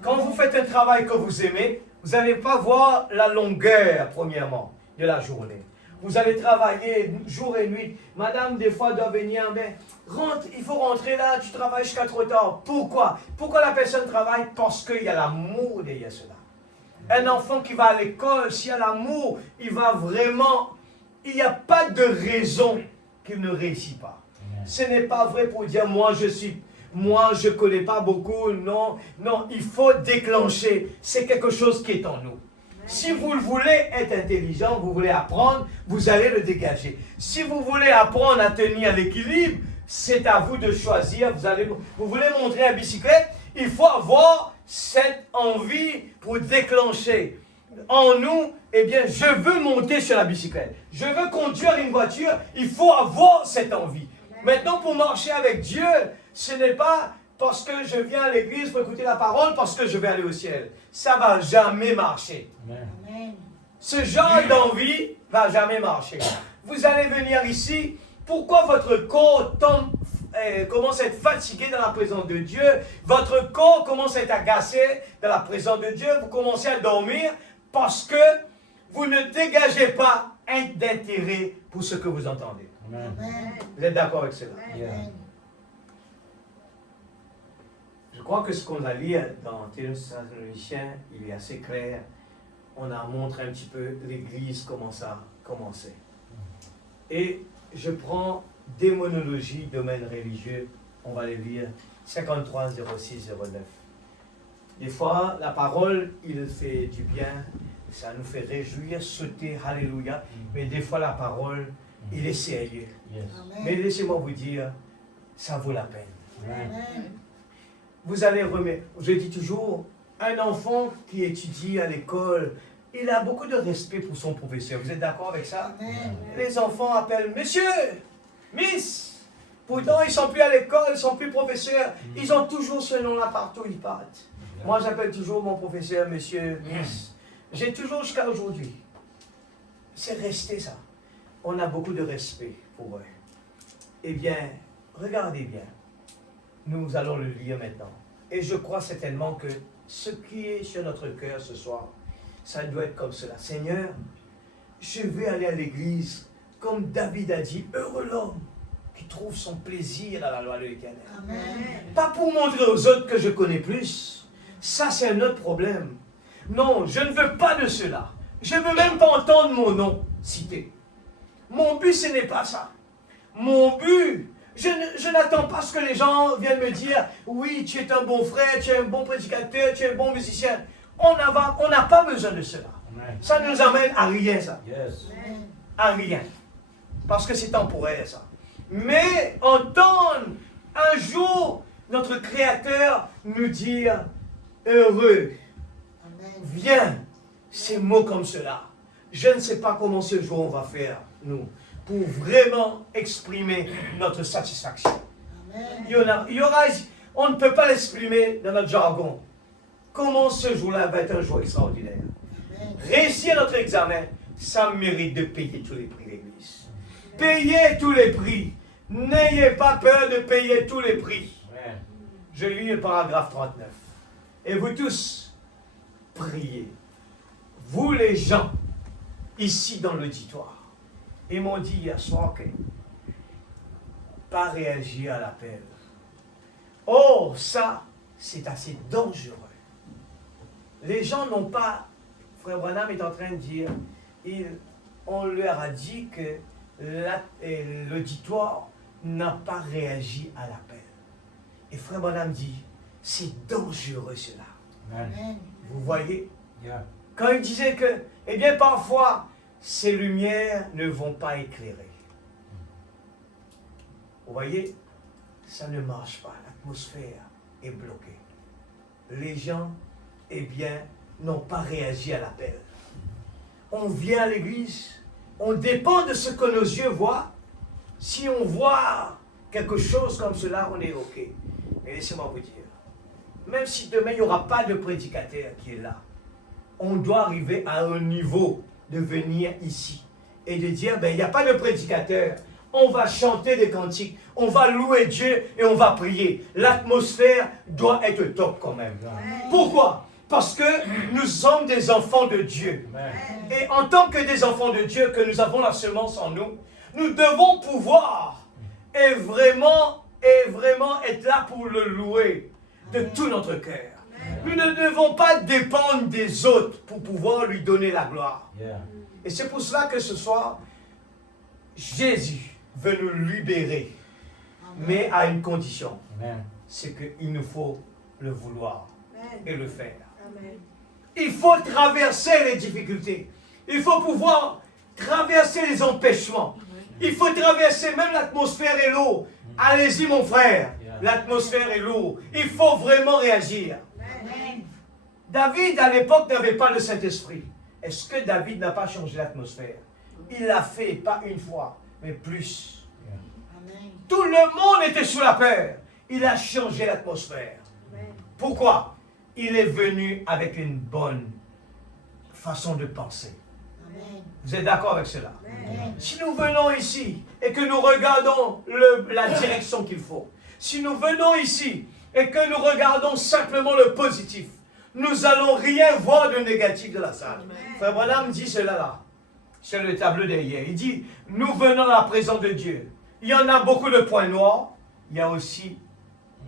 Quand vous faites un travail que vous aimez, vous n'allez pas voir la longueur, premièrement, de la journée. Vous allez travailler jour et nuit. Madame, des fois, doit venir, mais rentre, il faut rentrer là, tu travailles jusqu'à trop tard. Pourquoi? Pourquoi la personne travaille? Parce qu'il y a l'amour derrière cela. Un enfant qui va à l'école, s'il y a l'amour, il va vraiment... Il n'y a pas de raison qu'il ne réussit pas. Ce n'est pas vrai pour dire, moi, je ne connais pas beaucoup. Non, non, il faut déclencher. C'est quelque chose qui est en nous. Si vous voulez être intelligent, vous voulez apprendre, vous allez le dégager. Si vous voulez apprendre à tenir l'équilibre, c'est à vous de choisir. Vous voulez monter à bicyclette, il faut avoir cette envie pour déclencher. En nous, eh bien, je veux monter sur la bicyclette. Je veux conduire une voiture, il faut avoir cette envie. Maintenant, pour marcher avec Dieu, ce n'est pas parce que je viens à l'église pour écouter la parole, parce que je vais aller au ciel. Ça ne va jamais marcher. Amen. Ce genre d'envie ne va jamais marcher. Vous allez venir ici, pourquoi votre corps commence à être fatigué dans la présence de Dieu? Votre corps commence à être agacé dans la présence de Dieu. Vous commencez à dormir parce que vous ne dégagez pas d'intérêt pour ce que vous entendez. Amen. Vous êtes d'accord avec cela? Amen. Je crois que ce qu'on a lu dans Thessaloniciens, il est assez clair. On a montré un petit peu l'Église, comment ça a commencé. Et je prends démonologie, domaine religieux, on va les lire, 53, 06, 09. Des fois, la parole, il fait du bien, ça nous fait réjouir, sauter, alléluia. Mais des fois, la parole, il est sérieux. Yes. Mais laissez-moi vous dire, ça vaut la peine. Amen. Vous allez remettre, je dis toujours, un enfant qui étudie à l'école, il a beaucoup de respect pour son professeur. Vous êtes d'accord avec ça? Amen. Les enfants appellent Monsieur, Miss. Pourtant, ils ne sont plus à l'école, ils ne sont plus professeurs. Ils ont toujours ce nom-là partout où ils partent. Moi, j'appelle toujours mon professeur Monsieur, Miss. J'ai toujours jusqu'à aujourd'hui. C'est resté ça. On a beaucoup de respect pour eux. Eh bien, regardez bien. Nous allons le lire maintenant. Et je crois certainement que ce qui est sur notre cœur ce soir, ça doit être comme cela. Seigneur, je vais aller à l'église, comme David a dit, heureux l'homme qui trouve son plaisir dans la loi de l'Éternel. Amen. Pas pour montrer aux autres que je connais plus. Ça, c'est un autre problème. Non, je ne veux pas de cela. Je ne veux même pas entendre mon nom cité. Mon but, ce n'est pas ça. Mon but, je n'attends pas ce que les gens viennent me dire, oui, tu es un bon frère, tu es un bon prédicateur, tu es un bon musicien. On n'a pas besoin de cela. Amen. Ça ne nous amène à rien, ça. Yes. Amen. À rien. Parce que c'est temporaire, ça. Mais entendre un jour notre Créateur nous dire, heureux, Amen. viens, ces mots comme cela. Je ne sais pas comment ce jour on va faire, nous, pour vraiment exprimer notre satisfaction. Amen. On ne peut pas l'exprimer dans notre jargon. Comment ce jour-là va être un jour extraordinaire? Amen. Réussir notre examen, ça mérite de payer tous les prix, l'Église. Payez tous les prix. N'ayez pas peur de payer tous les prix. Amen. Je lis le paragraphe 39. Et vous tous, priez. Vous les gens, ici dans l'auditoire. Ils m'ont dit hier soir que pas réagir à l'appel. Oh, ça, c'est assez dangereux. Les gens n'ont pas, Frère Branham est en train de dire, on leur a dit que l'auditoire n'a pas réagi à l'appel. Et Frère Branham dit, c'est dangereux cela. Amen. Amen. Vous voyez? Yeah. Quand il disait que, eh bien parfois, ces lumières ne vont pas éclairer. Vous voyez? Ça ne marche pas. L'atmosphère est bloquée. Les gens, eh bien, n'ont pas réagi à l'appel. On vient à l'église, on dépend de ce que nos yeux voient. Si on voit quelque chose comme cela, on est OK. Mais laissez-moi vous dire, même si demain il n'y aura pas de prédicateur qui est là, on doit arriver à un niveau de venir ici et de dire, ben, il n'y a pas de prédicateur. On va chanter des cantiques, on va louer Dieu et on va prier. L'atmosphère doit être top quand même. Pourquoi? Parce que nous sommes des enfants de Dieu. Et en tant que des enfants de Dieu, que nous avons la semence en nous, nous devons pouvoir et vraiment être là pour le louer de tout notre cœur. Nous ne devons pas dépendre des autres pour pouvoir lui donner la gloire. Et c'est pour cela que ce soir, Jésus veut nous libérer, mais à une condition. C'est qu'il nous faut le vouloir et le faire. Il faut traverser les difficultés. Il faut pouvoir traverser les empêchements. Il faut traverser même l'atmosphère et l'eau. Allez-y mon frère, l'atmosphère est lourde. Il faut vraiment réagir. David à l'époque n'avait pas le Saint-Esprit. Est-ce que David n'a pas changé l'atmosphère? Il l'a fait, pas une fois, mais plus. Tout le monde était sous la peur. Il a changé l'atmosphère. Pourquoi? Il est venu avec une bonne façon de penser. Vous êtes d'accord avec cela? Si nous venons ici et que nous regardons la direction qu'il faut, si nous venons ici et que nous regardons simplement le positif, nous allons rien voir de négatif de la salle. Frère Branham dit cela là, sur le tableau derrière. Il dit, nous venons à la présence de Dieu. Il y en a beaucoup de points noirs, il y a aussi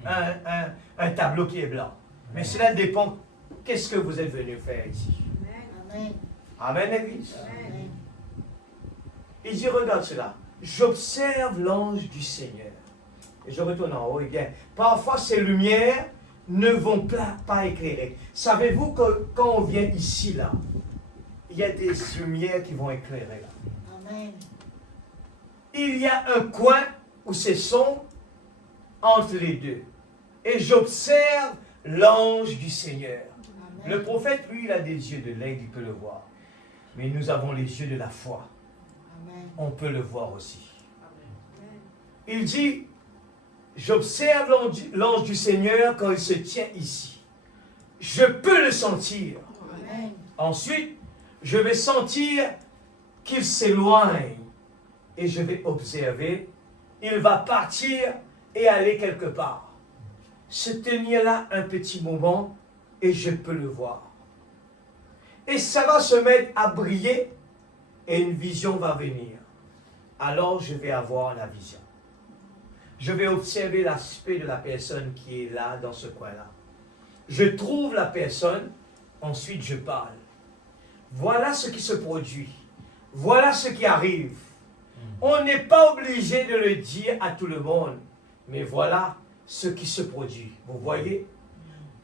un tableau qui est blanc. Mais cela dépend, qu'est-ce que vous êtes venu faire ici? Amen. Amen, Église. Il dit, regarde cela. J'observe l'ange du Seigneur. Et je retourne en haut. Et bien, parfois, ces lumières ne vont pas éclairer. Savez-vous que quand on vient ici, là, il y a des lumières qui vont éclairer là. Amen. Il y a un coin où c'est sombre entre les deux. Et j'observe l'ange du Seigneur. Amen. Le prophète, lui, il a des yeux de l'aigle, il peut le voir. Mais nous avons les yeux de la foi. Amen. On peut le voir aussi. Il dit, j'observe l'ange du Seigneur quand il se tient ici. Je peux le sentir. Amen. Ensuite, je vais sentir qu'il s'éloigne. Et je vais observer. Il va partir et aller quelque part. Se tenir là un petit moment et je peux le voir. Et ça va se mettre à briller et une vision va venir. Alors je vais avoir la vision. Je vais observer l'aspect de la personne qui est là, dans ce coin-là. Je trouve la personne, ensuite je parle. Voilà ce qui se produit. Voilà ce qui arrive. On n'est pas obligé de le dire à tout le monde. Mais voilà ce qui se produit. Vous voyez?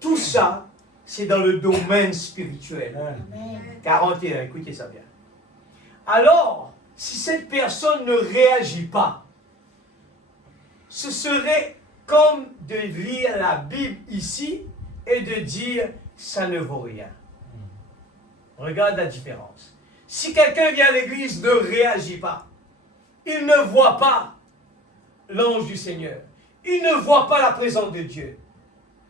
Tout ça, c'est dans le domaine spirituel. Amen. 41, écoutez ça bien. Alors, si cette personne ne réagit pas, ce serait comme de lire la Bible ici et de dire ça ne vaut rien. Regarde la différence. Si quelqu'un vient à l'église, ne réagit pas, il ne voit pas l'ange du Seigneur, il ne voit pas la présence de Dieu.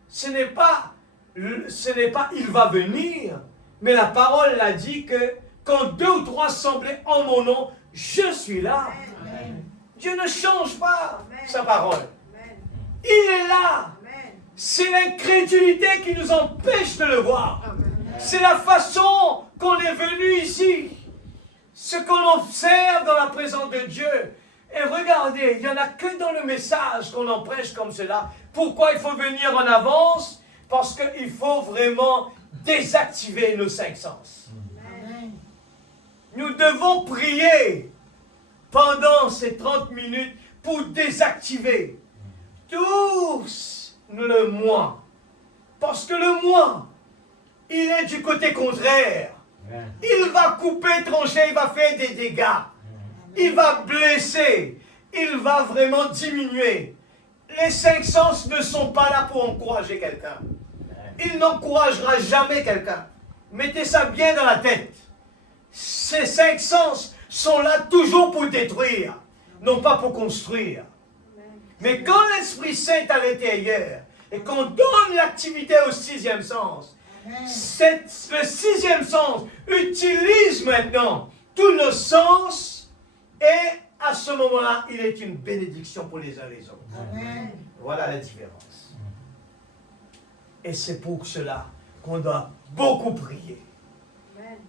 Ce n'est pas il va venir, mais la parole l'a dit que quand 2 ou 3 semblaient en mon nom, je suis là. Amen. Dieu ne change pas sa parole. Amen. Il est là. Amen. C'est l'incrédulité qui nous empêche de le voir. C'est la façon qu'on est venu ici. Ce qu'on observe dans la présence de Dieu. Et regardez, il n'y en a que dans le message qu'on en prêche comme cela. Pourquoi il faut venir en avance? Parce qu'il faut vraiment désactiver nos 5 sens. Amen. Nous devons prier pendant ces 30 minutes pour désactiver tous le moi. Parce que le moi, il est du côté contraire. Il va couper, trancher, il va faire des dégâts. Il va blesser. Il va vraiment diminuer. Les 5 sens ne sont pas là pour encourager quelqu'un. Il n'encouragera jamais quelqu'un. Mettez ça bien dans la tête. Ces 5 sens sont là toujours pour détruire, non pas pour construire. Mais quand l'Esprit Saint est à l'intérieur et qu'on donne l'activité au 6e sens, Amen. le 6e sens utilise maintenant tous nos sens et à ce moment-là, il est une bénédiction pour les uns et les autres. Amen. Voilà la différence. Et c'est pour cela qu'on doit beaucoup prier.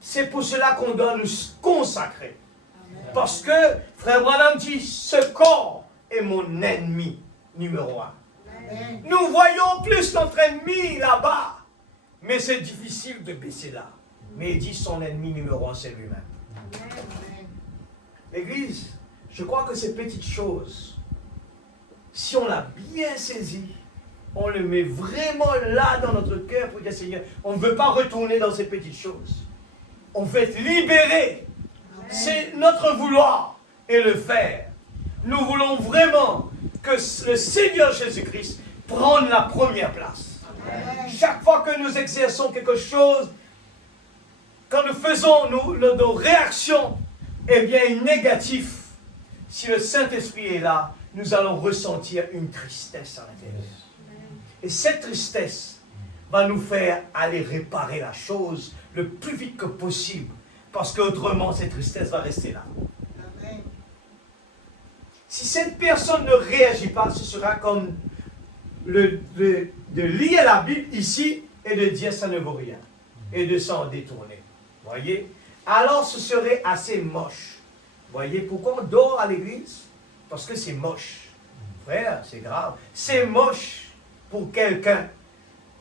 C'est pour cela qu'on doit nous consacrer. Parce que, frère Branham dit, ce corps est mon ennemi numéro 1. Amen. Nous voyons plus notre ennemi là-bas. Mais c'est difficile de baisser là. Mais il dit son ennemi numéro 1, c'est lui-même. Amen. L'Église, je crois que ces petites choses, si on l'a bien saisi, on le met vraiment là dans notre cœur pour dire Seigneur, on ne veut pas retourner dans ces petites choses. On veut être libéré. C'est notre vouloir et le faire. Nous voulons vraiment que le Seigneur Jésus-Christ prenne la première place. Amen. Chaque fois que nous exerçons quelque chose, quand nous faisons nos réactions, eh bien, négatif, si le Saint-Esprit est là, nous allons ressentir une tristesse à l'intérieur. Et cette tristesse va nous faire aller réparer la chose le plus vite que possible, parce qu'autrement, cette tristesse va rester là. Amen. Si cette personne ne réagit pas, ce sera comme de lire la Bible ici et de dire ça ne vaut rien, et de s'en détourner. Voyez? Alors ce serait assez moche. Voyez pourquoi on dort à l'église? Parce que c'est moche. Frère, c'est grave. C'est moche pour quelqu'un,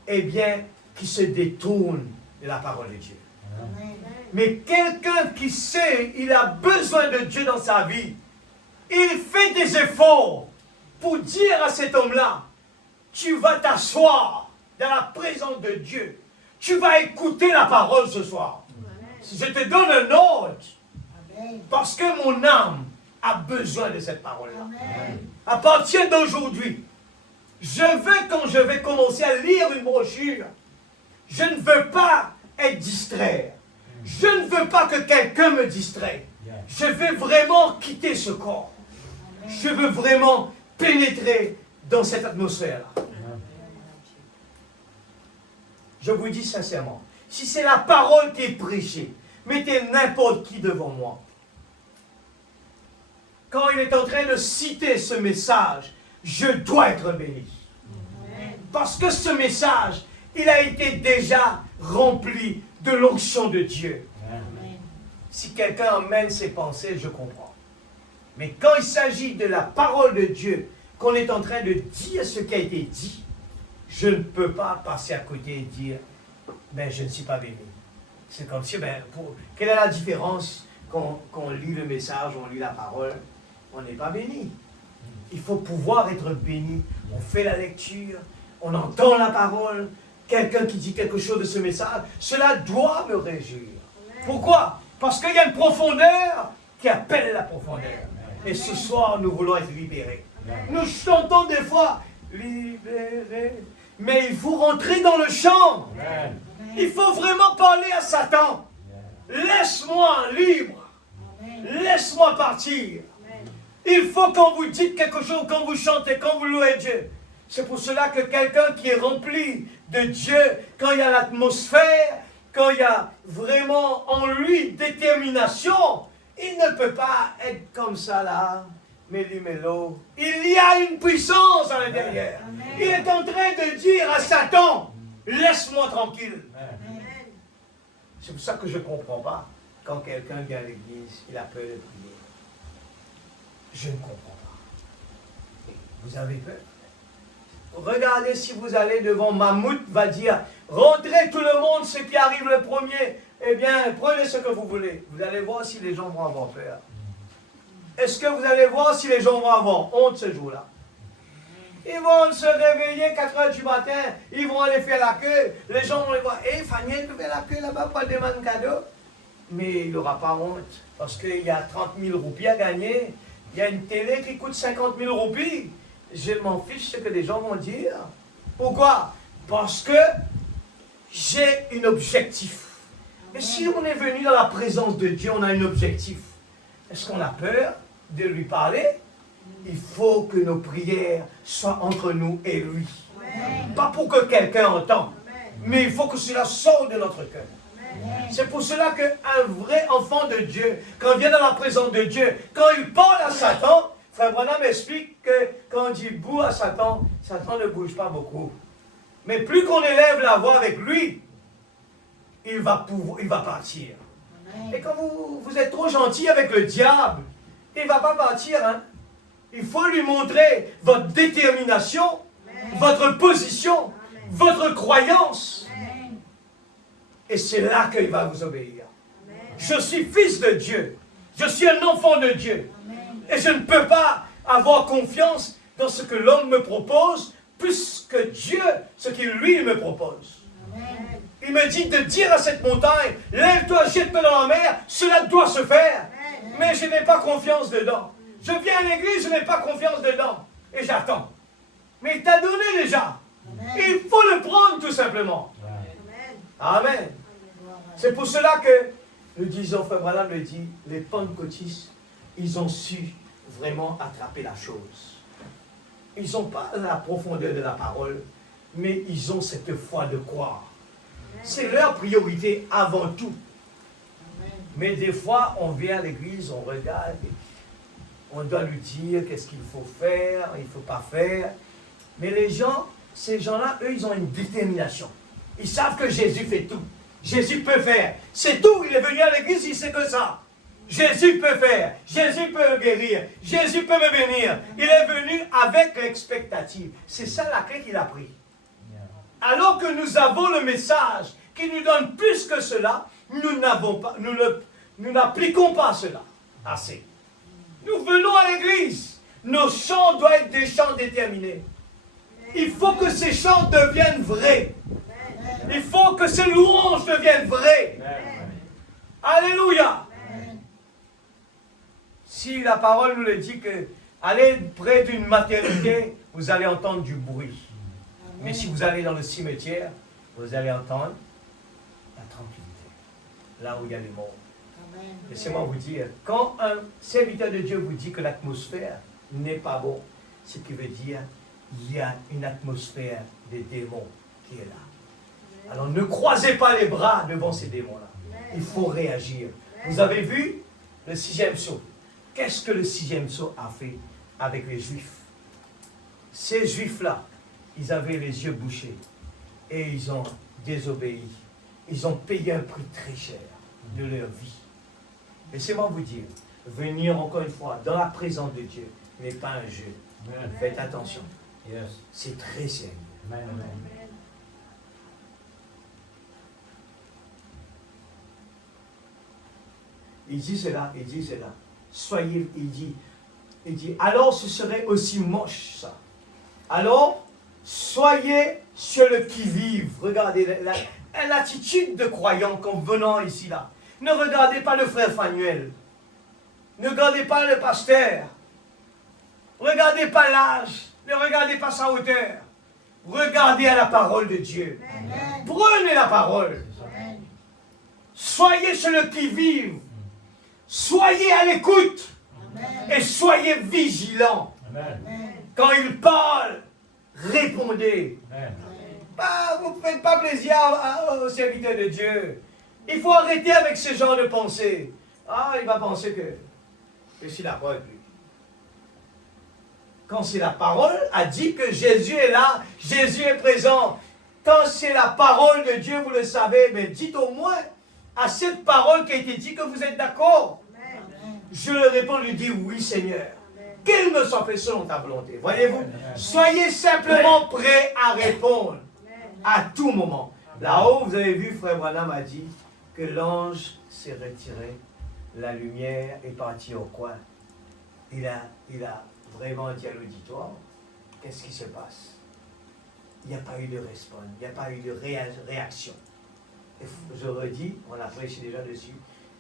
eh bien, qui se détourne de la parole de Dieu. Amen. Mais quelqu'un qui sait, il a besoin de Dieu dans sa vie, il fait des efforts pour dire à cet homme-là, tu vas t'asseoir dans la présence de Dieu. Tu vas écouter la parole ce soir. Je te donne un ordre, Amen. parce que mon âme a besoin de cette parole-là. Amen. À partir d'aujourd'hui, quand je vais commencer à lire une brochure, je ne veux pas être distrait. Je ne veux pas que quelqu'un me distrait. Je veux vraiment quitter ce corps. Je veux vraiment pénétrer dans cette atmosphère-là. Je vous dis sincèrement, si c'est la parole qui est prêchée, mettez n'importe qui devant moi. Quand il est en train de citer ce message, je dois être béni. Parce que ce message, il a été déjà rempli de l'onction de Dieu. Amen. Si quelqu'un emmène ses pensées, je comprends. Mais quand il s'agit de la parole de Dieu, qu'on est en train de dire ce qui a été dit, je ne peux pas passer à côté et dire, ben je ne suis pas béni. C'est comme si, quelle est la différence quand on lit le message, on lit la parole, on n'est pas béni. Il faut pouvoir être béni. On fait la lecture, on entend la parole, quelqu'un qui dit quelque chose de ce message, cela doit me réjouir. Pourquoi? Parce qu'il y a une profondeur qui appelle la profondeur. Et ce soir, nous voulons être libérés. Nous chantons des fois, libérés, mais il faut rentrer dans le chant. Il faut vraiment parler à Satan. Laisse-moi libre. Laisse-moi partir. Il faut quand vous dites quelque chose, quand vous chantez, quand vous louez Dieu. C'est pour cela que quelqu'un qui est rempli de Dieu, quand il y a l'atmosphère, quand il y a vraiment en lui détermination, il ne peut pas être comme ça là, méli-mélo. Il y a une puissance à l'intérieur. Il est en train de dire à Satan, laisse-moi tranquille. C'est pour ça que je ne comprends pas quand quelqu'un vient à l'église, il a peur de prier. Je ne comprends pas. Vous avez peur? Regardez si vous allez devant Mammouth, va dire, rentrez tout le monde, ceux qui arrivent le premier, eh bien, prenez ce que vous voulez. Vous allez voir si les gens vont avoir peur. Est-ce que vous allez voir si les gens vont avoir honte ce jour-là? Ils vont se réveiller 4 heures du matin, ils vont aller faire la queue, les gens vont les voir, hé, Fanny, elle fait la queue là-bas pour aller demander un cadeau. Mais il n'aura pas honte, parce qu'il y a 30 000 roupies à gagner, il y a une télé qui coûte 50 000 roupies. Je m'en fiche ce que les gens vont dire. Pourquoi? Parce que j'ai un objectif. Et si on est venu dans la présence de Dieu, on a un objectif. Est-ce qu'on a peur de lui parler? Il faut que nos prières soient entre nous et lui. Pas pour que quelqu'un entende, mais il faut que cela sorte de notre cœur. C'est pour cela qu'un vrai enfant de Dieu, quand il vient dans la présence de Dieu, quand il parle à Satan, Frère Branham explique que quand on dit bouh à Satan, Satan ne bouge pas beaucoup. Mais plus qu'on élève la voix avec lui, il va partir. Et quand vous êtes trop gentil avec le diable, il ne va pas partir. Hein? Il faut lui montrer votre détermination, votre position, votre croyance. Et c'est là qu'il va vous obéir. Je suis fils de Dieu. Je suis un enfant de Dieu. Et je ne peux pas avoir confiance dans ce que l'homme me propose, plus que Dieu, ce qu'il lui me propose. Il me dit de dire à cette montagne, lève-toi, jette-toi dans la mer, cela doit se faire. Mais je n'ai pas confiance dedans. Je viens à l'église, je n'ai pas confiance dedans. Et j'attends. Mais il t'a donné déjà. Il faut le prendre tout simplement. Amen. C'est pour cela que, nous disons, Frère Branham le dit, les pentecôtistes, ils ont su vraiment attraper la chose. Ils n'ont pas la profondeur de la parole, mais ils ont cette foi de croire. C'est leur priorité avant tout. Mais des fois, on vient à l'église, on regarde, on doit lui dire qu'est-ce qu'il faut faire, il ne faut pas faire. Mais les gens, ces gens-là, eux, ils ont une détermination. Ils savent que Jésus fait tout. Jésus peut faire. C'est tout. Il est venu à l'église, il sait que ça. Jésus peut faire. Jésus peut guérir. Jésus peut me bénir. Il est venu avec l'expectative. C'est ça la clé qu'il a pris. Alors que nous avons le message qui nous donne plus que cela, nous n'appliquons pas cela assez. Nous venons à l'église. Nos chants doivent être des chants déterminés. Il faut que ces chants deviennent vrais. Il faut que ces louanges deviennent vraies. Alléluia. Si la parole nous le dit que allez près d'une maternité, vous allez entendre du bruit. Mais si vous allez dans le cimetière, vous allez entendre la tranquillité. Là où il y a les morts. Laissez-moi vous dire, quand un serviteur de Dieu vous dit que l'atmosphère n'est pas bon, ce qui veut dire qu'il y a une atmosphère des démons qui est là. Alors ne croisez pas les bras devant ces démons-là. Il faut réagir. Vous avez vu le 6e sceau. Qu'est-ce que le 6e sceau a fait avec les Juifs? Ces Juifs-là, ils avaient les yeux bouchés et ils ont désobéi. Ils ont payé un prix très cher de leur vie. Laissez-moi vous dire, venir encore une fois dans la présence de Dieu n'est pas un jeu. Faites attention. C'est très sérieux. Il dit cela. Soyez, il dit, alors ce serait aussi moche ça. Alors, soyez sur le qui-vive. Regardez l'attitude de croyant comme venant ici là. Ne regardez pas le frère Fanuel. Ne regardez pas le pasteur. Regardez pas l'âge. Ne regardez pas sa hauteur. Regardez à la parole de Dieu. Amen. Prenez la parole. Amen. Soyez sur le qui-vive. Soyez à l'écoute. Et soyez vigilants. Amen. Quand il parle, répondez. Bah, vous ne faites pas plaisir aux serviteurs de Dieu. Il faut arrêter avec ce genre de pensée. Ah, il va penser que je suis d'accord avec lui. Quand c'est la parole, a dit que Jésus est là, Jésus est présent. Quand c'est la parole de Dieu, vous le savez, mais dites au moins à cette parole qui a été dit que vous êtes d'accord. Je le réponds, lui dis oui Seigneur. Qu'il me soit fait selon ta volonté. Voyez-vous, soyez simplement prêts à répondre à tout moment. Là-haut, vous avez vu, Frère Branham a dit que l'ange s'est retiré, la lumière est partie au coin. Il a vraiment dit à l'auditoire, qu'est-ce qui se passe? Il n'y a pas eu de réponse, il n'y a pas eu de réaction. Et je redis, on a prêché déjà dessus,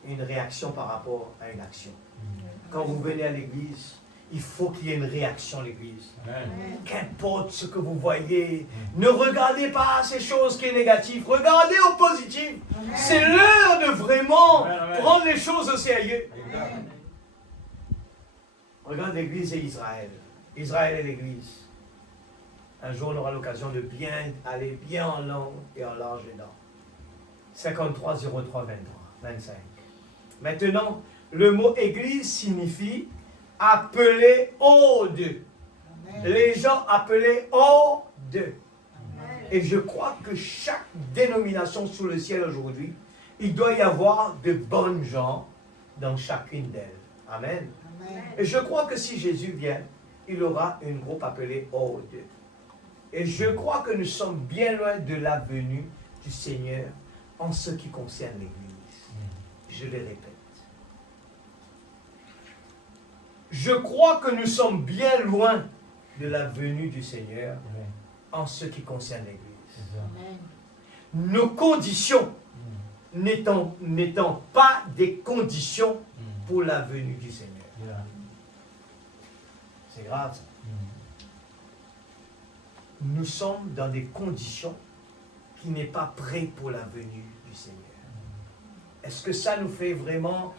une réaction par rapport à une action. Quand vous venez à l'église, il faut qu'il y ait une réaction à l'église. Qu'importe ce que vous voyez, ne regardez pas ces choses qui sont négatives, regardez au positif. C'est l'heure de vraiment prendre les choses au sérieux. Regarde l'église et Israël. Israël et l'église. Un jour, on aura l'occasion de aller bien en long et en large dedans. 53 03 25. Maintenant, le mot église signifie appeler au Dieu. Les gens appelés au Dieu. Et je crois que chaque dénomination sous le ciel aujourd'hui, il doit y avoir de bonnes gens dans chacune d'elles. Amen. Et je crois que si Jésus vient, il aura un groupe appelé au Dieu. Et je crois que nous sommes bien loin de la venue du Seigneur en ce qui concerne l'Église. Je le répète. Je crois que nous sommes bien loin de la venue du Seigneur en ce qui concerne l'Église. Nos conditions n'étant pas des conditions pour la venue du Seigneur. C'est grave ça. Nous sommes dans des conditions qui n'est pas prêt pour la venue du Seigneur. Est-ce que ça nous fait vraiment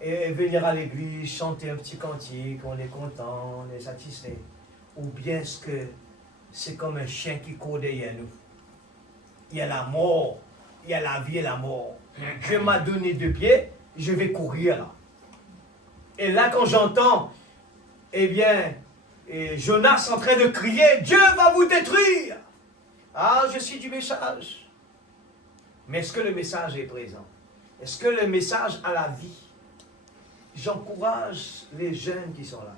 venir à l'église, chanter un petit cantique, on est content, on est satisfait? Ou bien est-ce que c'est comme un chien qui court derrière nous? Il y a la mort, il y a la vie et la mort. Dieu m'a donné 2 pieds, je vais courir là. Et là quand j'entends, eh bien, Jonas en train de crier, Dieu va vous détruire. Ah, je suis du message. Mais est-ce que le message est présent? Est-ce que le message a la vie? J'encourage les jeunes qui sont là.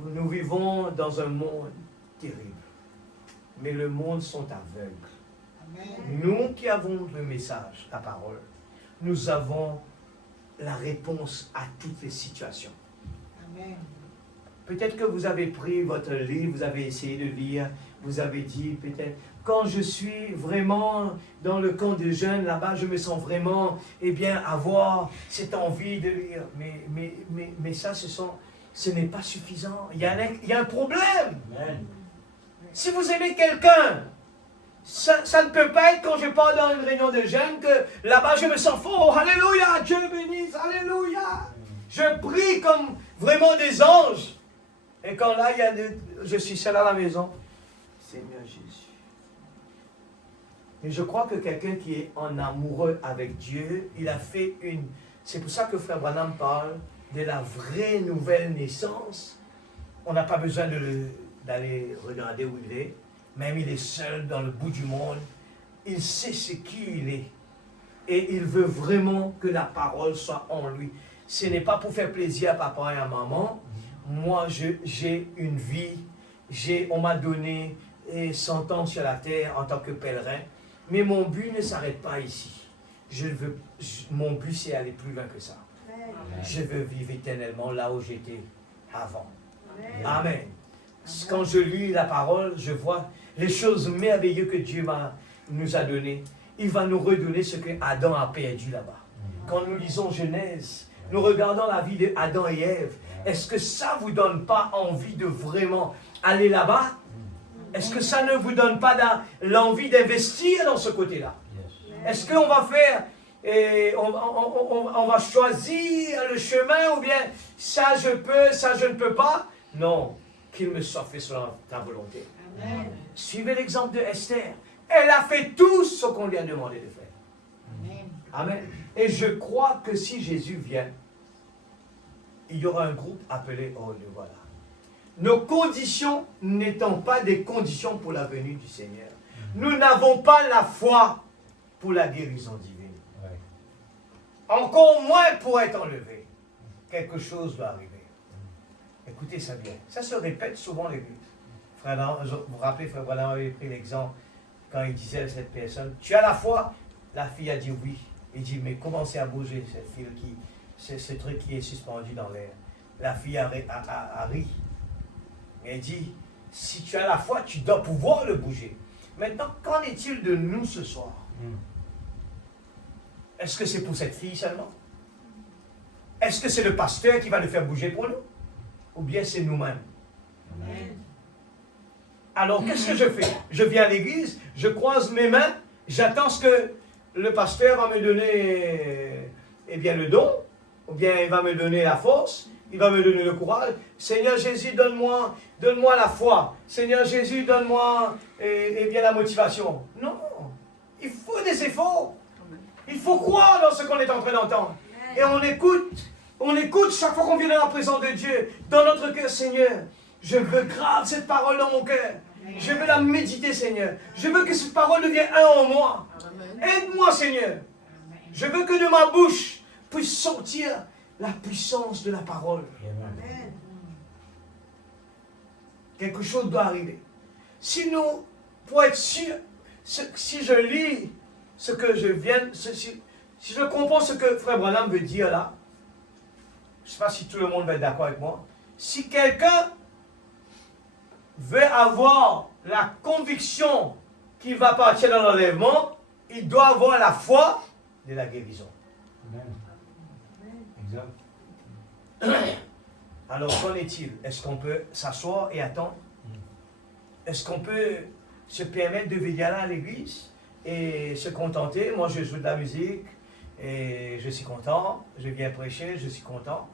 Nous vivons dans un monde terrible. Mais le monde sont aveugles. Amen. Nous qui avons le message, la parole, nous avons la réponse à toutes les situations. Amen. Peut-être que vous avez pris votre livre, vous avez essayé de lire, vous avez dit peut-être, quand je suis vraiment dans le camp des jeunes, là-bas, je me sens vraiment, eh bien, avoir cette envie de lire. Mais ça, ce n'est pas suffisant. Il y a un problème. Amen. Si vous aimez quelqu'un, ça ne peut pas être quand je pars dans une réunion de jeunes que là-bas, je me sens fort. Alléluia, Dieu bénisse, alléluia. Je prie comme vraiment des anges. Et quand là, je suis seul à la maison, Seigneur Jésus. Mais je crois que quelqu'un qui est en amoureux avec Dieu, il a fait une... C'est pour ça que Frère Branham parle de la vraie nouvelle naissance. On n'a pas besoin d'aller regarder où il est. Même il est seul dans le bout du monde. Il sait ce qui il est. Et il veut vraiment que la parole soit en lui. Ce n'est pas pour faire plaisir à papa et à maman. Moi, j'ai une vie, on m'a donné 100 ans sur la terre en tant que pèlerin, mais mon but ne s'arrête pas ici. Mon but, c'est aller plus loin que ça. Amen. Je veux vivre éternellement là où j'étais avant. Amen. Amen. Quand je lis la parole, je vois les choses merveilleuses que Dieu nous a données. Il va nous redonner ce que Adam a perdu là-bas. Quand nous lisons Genèse, nous regardons la vie d'Adam et Ève. Est-ce que ça ne vous donne pas envie de vraiment aller là-bas? Est-ce que ça ne vous donne pas l'envie d'investir dans ce côté-là? Est-ce qu'on va faire, on va choisir le chemin ou bien ça je peux, ça je ne peux pas? Non, qu'il me soit fait selon ta volonté. Amen. Suivez l'exemple de Esther. Elle a fait tout ce qu'on lui a demandé de faire. Amen. Amen. Et je crois que si Jésus vient, il y aura un groupe appelé « Oh, le voilà ». Nos conditions n'étant pas des conditions pour la venue du Seigneur. Nous n'avons pas la foi pour la guérison divine. Ouais. Encore moins pour être enlevé. Quelque chose doit arriver. Écoutez ça bien. Ça se répète souvent l'église. Vous vous rappelez, Frère Branham avait pris l'exemple quand il disait à cette personne, tu as la foi? La fille a dit oui. Il dit, mais commencez à bouger cette fille qui... C'est ce truc qui est suspendu dans l'air. La fille a ri. Elle dit, si tu as la foi, tu dois pouvoir le bouger. Maintenant, qu'en est-il de nous ce soir? Est-ce que c'est pour cette fille seulement? Est-ce que c'est le pasteur qui va le faire bouger pour nous? Ou bien c'est nous-mêmes? Alors, qu'est-ce que je fais? Je viens à l'église, je croise mes mains, j'attends ce que le pasteur va me donner le don. Ou bien il va me donner la force, il va me donner le courage. Seigneur Jésus, donne-moi la foi. Seigneur Jésus, donne-moi la motivation. Non, il faut des efforts. faut croire dans ce qu'on est en train d'entendre. Et on écoute chaque fois qu'on vient dans la présence de Dieu, dans notre cœur, Seigneur. Je veux grave cette parole dans mon cœur. Je veux la méditer, Seigneur. Je veux que cette parole devienne un en moi. Aide-moi, Seigneur. Je veux que de ma bouche puisse sortir la puissance de la parole. Amen. Quelque chose doit arriver. Si nous, pour être sûr, si je lis ce que je viens, si je comprends ce que Frère Branham veut dire là, je ne sais pas si tout le monde va être d'accord avec moi. Si quelqu'un veut avoir la conviction qu'il va partir dans l'enlèvement, il doit avoir la foi de la guérison. Amen. Exact. Alors, qu'en est-il? Est-ce qu'on peut s'asseoir et attendre? Est-ce qu'on peut se permettre de venir à l'église et se contenter? Moi, je joue de la musique et je suis content. Je viens prêcher, je suis content.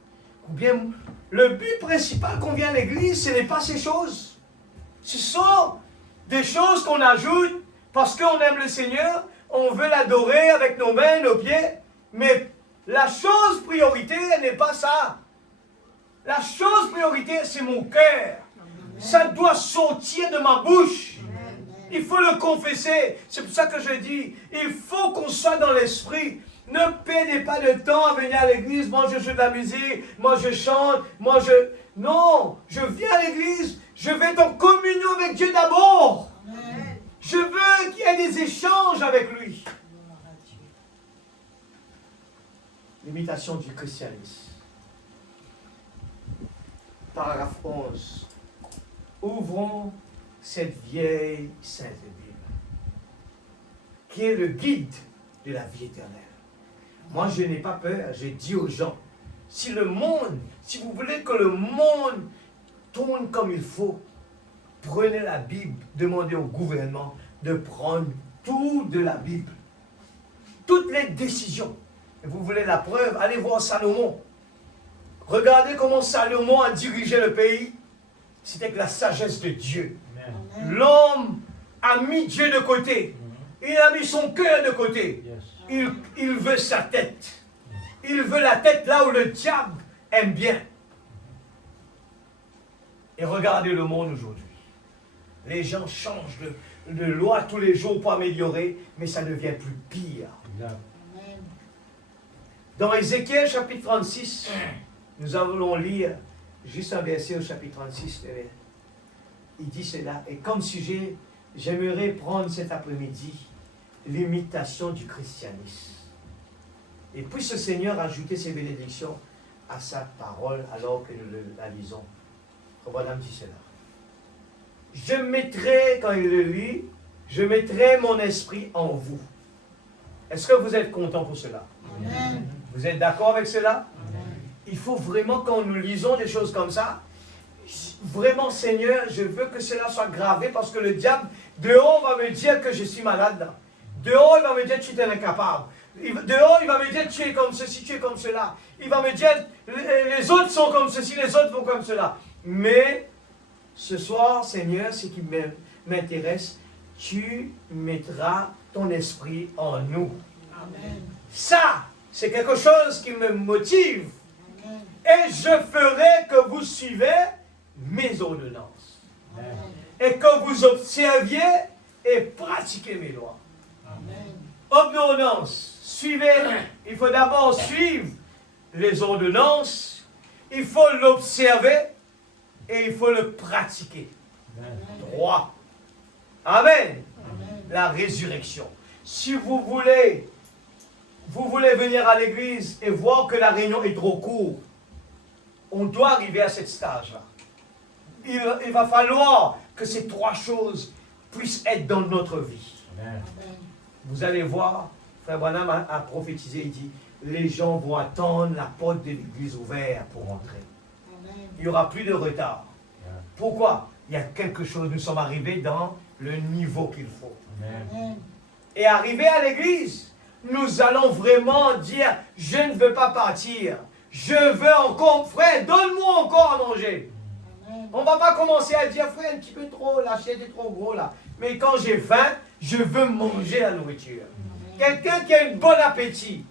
Ou bien, le but principal qu'on vient à l'église, ce n'est pas ces choses. Ce sont des choses qu'on ajoute parce qu'on aime le Seigneur, on veut l'adorer avec nos mains, nos pieds, mais la chose priorité, elle n'est pas ça. La chose priorité, c'est mon cœur. Ça doit sortir de ma bouche. Il faut le confesser. C'est pour ça que je dis, il faut qu'on soit dans l'esprit. Ne perdez pas de temps à venir à l'église. Moi, je joue de la musique. Moi, je chante. Non, je viens à l'église. Je vais être en communion avec Dieu d'abord. Je veux qu'il y ait des échanges avec lui. L'imitation du christianisme. Paragraphe 11. Ouvrons cette vieille sainte Bible, qui est le guide de la vie éternelle. Moi, je n'ai pas peur, je dis aux gens, si vous voulez que le monde tourne comme il faut, prenez la Bible, demandez au gouvernement de prendre tout de la Bible. Toutes les décisions. Et vous voulez la preuve, allez voir Salomon. Regardez comment Salomon a dirigé le pays. C'était avec la sagesse de Dieu. Amen. L'homme a mis Dieu de côté. Il a mis son cœur de côté. Yes. Il veut sa tête. Il veut la tête là où le diable aime bien. Et regardez le monde aujourd'hui. Les gens changent de loi tous les jours pour améliorer, mais ça devient plus pire. Exact. Dans Ézéchiel chapitre 36, nous allons lire juste un verset au chapitre 36. Il dit cela. Et comme sujet, j'aimerais prendre cet après-midi l'imitation du christianisme. Et puisse le Seigneur ajouter ses bénédictions à sa parole alors que nous la lisons. Voilà, dit cela. Je mettrai, quand il le lit, je mettrai mon esprit en vous. Est-ce que vous êtes content pour cela? Amen. Vous êtes d'accord avec cela? Amen. Il faut vraiment, quand nous lisons des choses comme ça, vraiment, Seigneur, je veux que cela soit gravé parce que le diable, dehors, va me dire que je suis malade. Dehors, il va me dire que tu es incapable. Dehors, il va me dire que tu es comme ceci, tu es comme cela. Il va me dire, les autres sont comme ceci, les autres vont comme cela. Mais, ce soir, Seigneur, ce qui m'intéresse, tu mettras ton esprit en nous. Amen. Ça, c'est quelque chose qui me motive. Amen. Et je ferai que vous suivez mes ordonnances. Amen. Et que vous observiez et pratiquez mes lois. Amen. Ordonnances. Suivez. Il faut d'abord suivre les ordonnances. Il faut l'observer. Et il faut le pratiquer. Amen. Droit. Amen. Amen. La résurrection. Si vous voulez venir à l'église et voir que la réunion est trop courte, on doit arriver à ce stage-là. Il va falloir que ces trois choses puissent être dans notre vie. Amen. Amen. Vous allez voir, Frère Branham a prophétisé, il dit, les gens vont attendre la porte de l'église ouverte pour rentrer. Amen. Il n'y aura plus de retard. Yeah. Pourquoi? Il y a quelque chose, nous sommes arrivés dans le niveau qu'il faut. Amen. Amen. Et arrivé à l'église, nous allons vraiment dire, je ne veux pas partir. Je veux encore, frère, donne-moi encore à manger. Amen. On ne va pas commencer à dire, frère, un petit peu trop, l'assiette est trop gros là. Mais quand j'ai faim, je veux manger la nourriture. Quelqu'un qui a un bon appétit,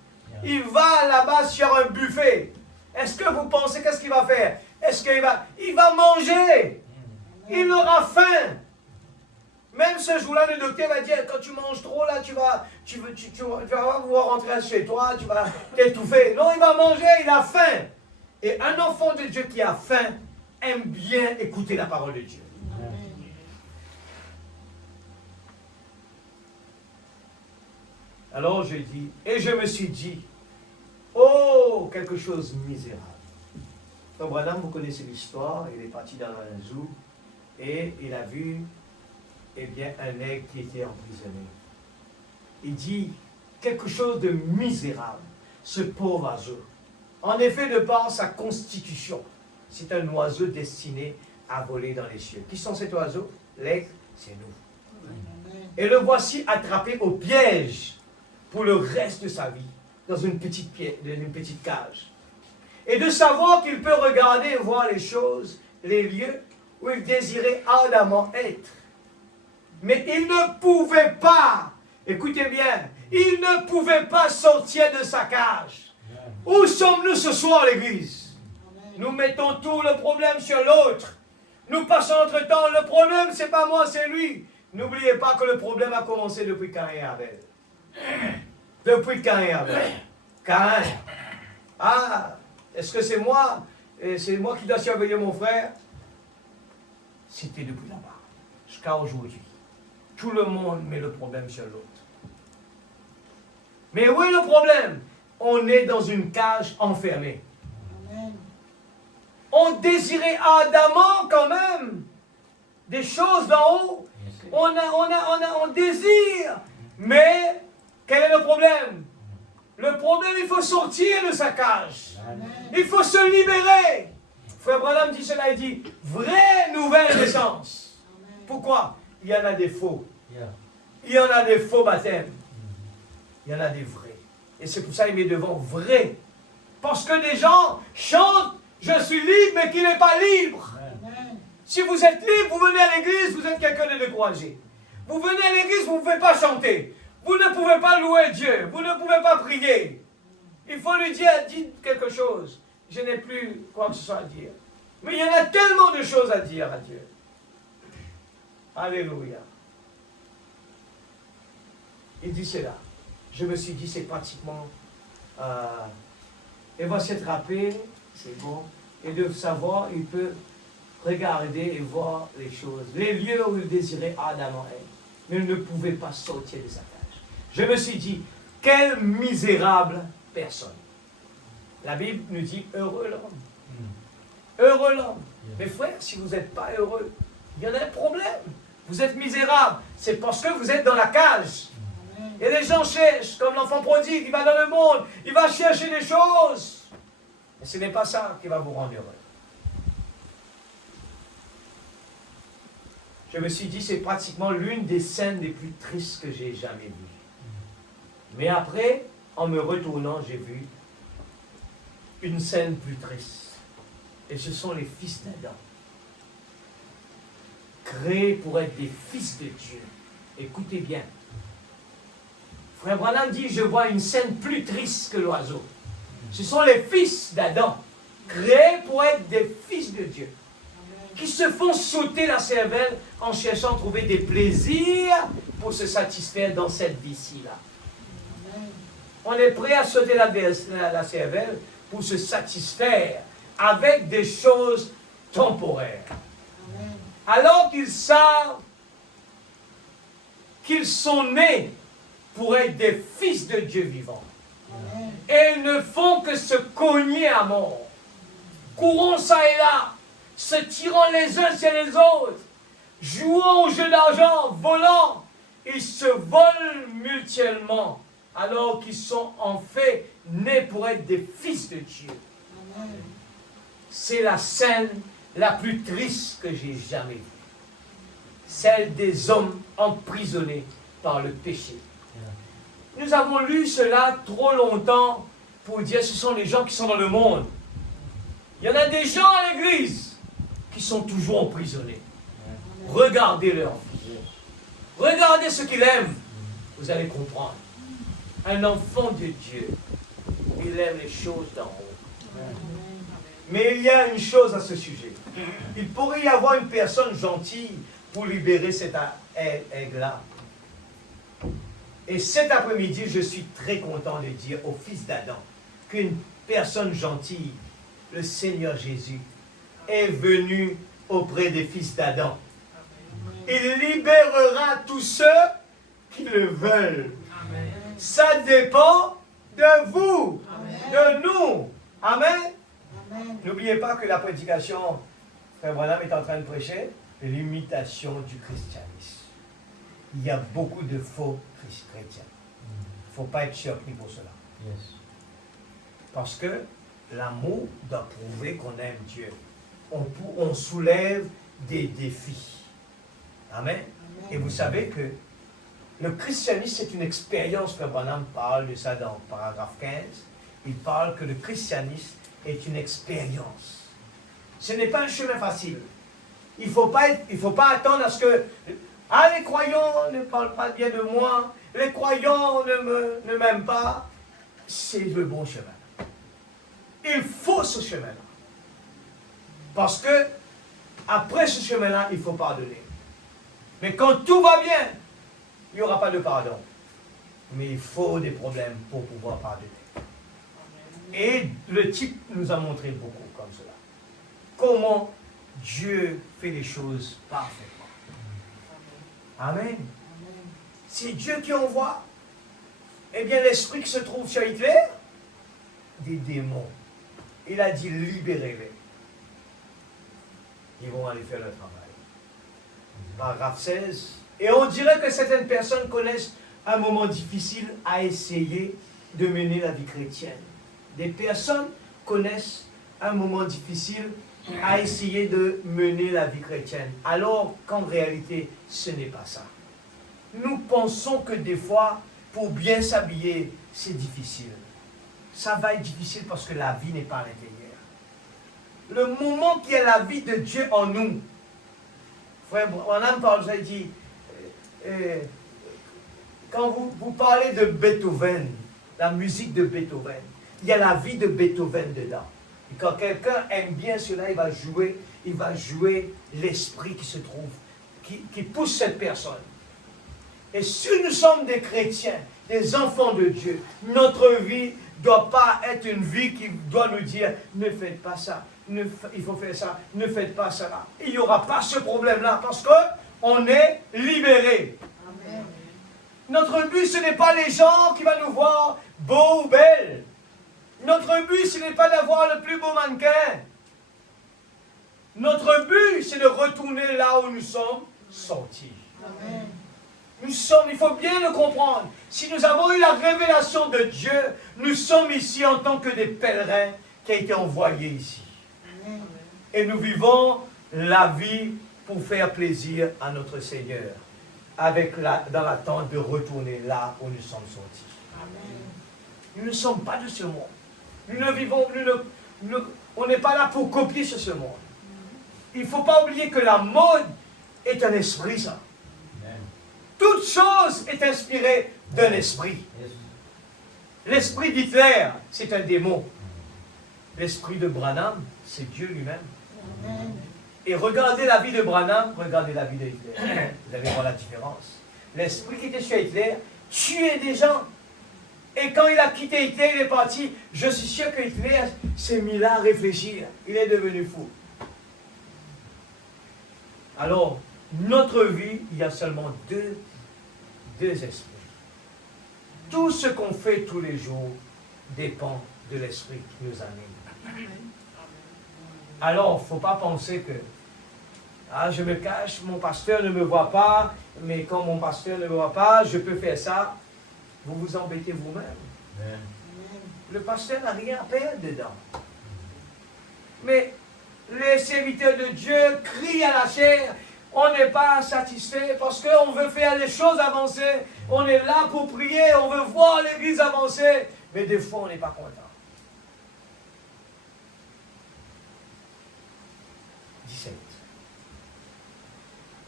il va là-bas sur un buffet. Est-ce que vous pensez qu'est-ce qu'il va faire? Est-ce qu'il va... Il va manger. Il aura faim. Même ce jour-là, le docteur va dire, quand tu manges trop, là, tu vas pouvoir rentrer chez toi, tu vas t'étouffer. Non, il va manger, il a faim. Et un enfant de Dieu qui a faim aime bien écouter la parole de Dieu. Alors je dis, et je me suis dit, oh, quelque chose de misérable. Frère Branham, vous connaissez l'histoire, il est parti dans un zoo et il a vu, eh bien, un aigle qui était emprisonné. Il dit, quelque chose de misérable, ce pauvre oiseau. En effet, de par sa constitution, c'est un oiseau destiné à voler dans les cieux. Qui sont cet oiseau? L'aigle, c'est nous. Et le voici attrapé au piège pour le reste de sa vie, dans une petite cage. Et de savoir qu'il peut regarder et voir les choses, les lieux où il désirait ardemment être. Mais il ne pouvait pas, écoutez bien, il ne pouvait pas sortir de sa cage. Où sommes-nous ce soir, l'Église? Nous mettons tout le problème sur l'autre. Nous passons notre temps, le problème, c'est pas moi, c'est lui. N'oubliez pas que le problème a commencé depuis Caïn et Abel. Depuis Caïn et Abel. Caïn. Ah, est-ce que c'est moi? C'est moi qui dois surveiller mon frère? C'était depuis là-bas, jusqu'à aujourd'hui. Tout le monde met le problème sur l'autre. Mais où est le problème? On est dans une cage enfermée. Amen. On désirait ardemment quand même des choses d'en haut. On désire. Mais quel est le problème? Le problème, il faut sortir de sa cage. Amen. Il faut se libérer. Frère Branham dit cela, il dit, vraie nouvelle naissance. Pourquoi? Il y en a des faux. Il y en a des faux baptêmes. Il y en a des vrais. Et c'est pour ça qu'il met devant vrai. Parce que des gens chantent, je suis libre, mais qui n'est pas libre. Amen. Si vous êtes libre, vous venez à l'église, vous êtes quelqu'un de découragé. Vous venez à l'église, vous ne pouvez pas chanter. Vous ne pouvez pas louer Dieu. Vous ne pouvez pas prier. Il faut lui dire, dites quelque chose. Je n'ai plus quoi que ce soit à dire. Mais il y en a tellement de choses à dire à Dieu. Alléluia. Il dit cela. Je me suis dit, c'est pratiquement... il va s'attraper, c'est bon. Et de savoir, il peut regarder et voir les choses. Les lieux où il désirait ardemment être. Mais il ne pouvait pas sortir de sa cage. Je me suis dit, quelle misérable personne. La Bible nous dit, heureux l'homme. Heureux l'homme. Mes frères, si vous n'êtes pas heureux, il y en a un problème. Vous êtes misérable. C'est parce que vous êtes dans la cage. Et les gens cherchent, comme l'enfant prodigue, il va dans le monde, il va chercher des choses. Mais ce n'est pas ça qui va vous rendre heureux. Je me suis dit, c'est pratiquement l'une des scènes les plus tristes que j'ai jamais vues. Mais après, en me retournant, j'ai vu une scène plus triste. Et ce sont les fils d'Adam. Créés pour être des fils de Dieu. Écoutez bien. Frère Branham dit, je vois une scène plus triste que l'oiseau. Ce sont les fils d'Adam, créés pour être des fils de Dieu, qui se font sauter la cervelle en cherchant à trouver des plaisirs pour se satisfaire dans cette vie-ci-là. On est prêt à sauter la cervelle pour se satisfaire avec des choses temporaires. Alors qu'ils savent qu'ils sont nés pour être des fils de Dieu vivant. Et ils ne font que se cogner à mort. Courant ça et là, se tirant les uns sur les autres, jouant au jeu d'argent, volant. Ils se volent mutuellement, alors qu'ils sont en fait nés pour être des fils de Dieu. C'est la scène la plus triste que j'ai jamais vue. Celle des hommes emprisonnés par le péché. Nous avons lu cela trop longtemps pour dire ce sont les gens qui sont dans le monde. Il y en a des gens à l'église qui sont toujours emprisonnés. Regardez leur vie. Regardez ce qu'ils aiment. Vous allez comprendre. Un enfant de Dieu, il aime les choses d'en haut. Mais il y a une chose à ce sujet. Il pourrait y avoir une personne gentille pour libérer cet aigle-là. Et cet après-midi, je suis très content de dire au fils d'Adam qu'une personne gentille, le Seigneur Jésus, est venu auprès des fils d'Adam. Il libérera tous ceux qui le veulent. Amen. Ça dépend de vous, de nous. Amen. N'oubliez pas que la prédication, Frère Branham est en train de prêcher, l'imitation du christianisme. Il y a beaucoup de faux chrétiens. Il ne faut pas être surpris pour cela. Yes. Parce que l'amour doit prouver qu'on aime Dieu. On soulève des défis. Amen. Et vous savez que le christianisme, c'est une expérience. Frère Branham parle de ça dans le paragraphe 15. Il parle que le christianisme est une expérience. Ce n'est pas un chemin facile. Il ne faut pas attendre à ce que les croyants ne parlent pas bien de moi, les croyants ne m'aiment pas. C'est le bon chemin. Il faut ce chemin-là. Parce que après ce chemin-là, il faut pardonner. Mais quand tout va bien, il n'y aura pas de pardon. Mais il faut des problèmes pour pouvoir pardonner. Et le type nous a montré beaucoup comme cela. Comment Dieu fait les choses parfaitement. Amen. C'est Dieu qui envoie. Eh bien, l'esprit qui se trouve chez Hitler, des démons. Il a dit libérez-les. Ils vont aller faire le travail. Paragraphe 16. Et on dirait que certaines personnes connaissent un moment difficile à essayer de mener la vie chrétienne. Des personnes connaissent un moment difficile à essayer de mener la vie chrétienne, alors qu'en réalité, ce n'est pas ça. Nous pensons que des fois, pour bien s'habiller, c'est difficile. Ça va être difficile parce que la vie n'est pas à l'intérieur. Le moment qu'il y a la vie de Dieu en nous, Frère Branham parle, j'ai dit, quand vous parlez de Beethoven, la musique de Beethoven, il y a la vie de Beethoven dedans. Et quand quelqu'un aime bien cela, il va jouer l'esprit qui se trouve, qui pousse cette personne. Et si nous sommes des chrétiens, des enfants de Dieu, notre vie ne doit pas être une vie qui doit nous dire, ne faites pas ça, il faut faire ça, ne faites pas ça. Il n'y aura pas ce problème-là, parce qu'on est libérés. Amen. Notre but, ce n'est pas les gens qui vont nous voir beaux ou belles. Notre but, ce n'est pas d'avoir le plus beau mannequin. Notre but, c'est de retourner là où nous sommes sortis. Amen. Il faut bien le comprendre. Si nous avons eu la révélation de Dieu, nous sommes ici en tant que des pèlerins qui ont été envoyés ici. Amen. Et nous vivons la vie pour faire plaisir à notre Seigneur, dans l'attente de retourner là où nous sommes sortis. Amen. Nous ne sommes pas de ce monde. Nous ne vivons, on n'est pas là pour copier ce monde. Il ne faut pas oublier que la mode est un esprit, ça. Amen. Toute chose est inspirée d'un esprit. Yes. L'esprit d'Hitler, c'est un démon. L'esprit de Branham, c'est Dieu lui-même. Amen. Et regardez la vie de Branham, regardez la vie de Hitler. Vous allez voir la différence. L'esprit qui était chez Hitler tuait des gens. Et quand il a quitté Hitler, il est parti. Je suis sûr que Hitler s'est mis là à réfléchir. Il est devenu fou. Alors, notre vie, il y a seulement deux esprits. Tout ce qu'on fait tous les jours dépend de l'esprit qui nous anime. Alors, il ne faut pas penser que je me cache, mon pasteur ne me voit pas, mais quand mon pasteur ne me voit pas, je peux faire ça. Vous vous embêtez vous-même. Amen. Le pasteur n'a rien à perdre dedans. Mais les serviteurs de Dieu crient à la chair. On n'est pas satisfait parce qu'on veut faire les choses avancer. On est là pour prier, on veut voir l'église avancer. Mais des fois, on n'est pas content. 17.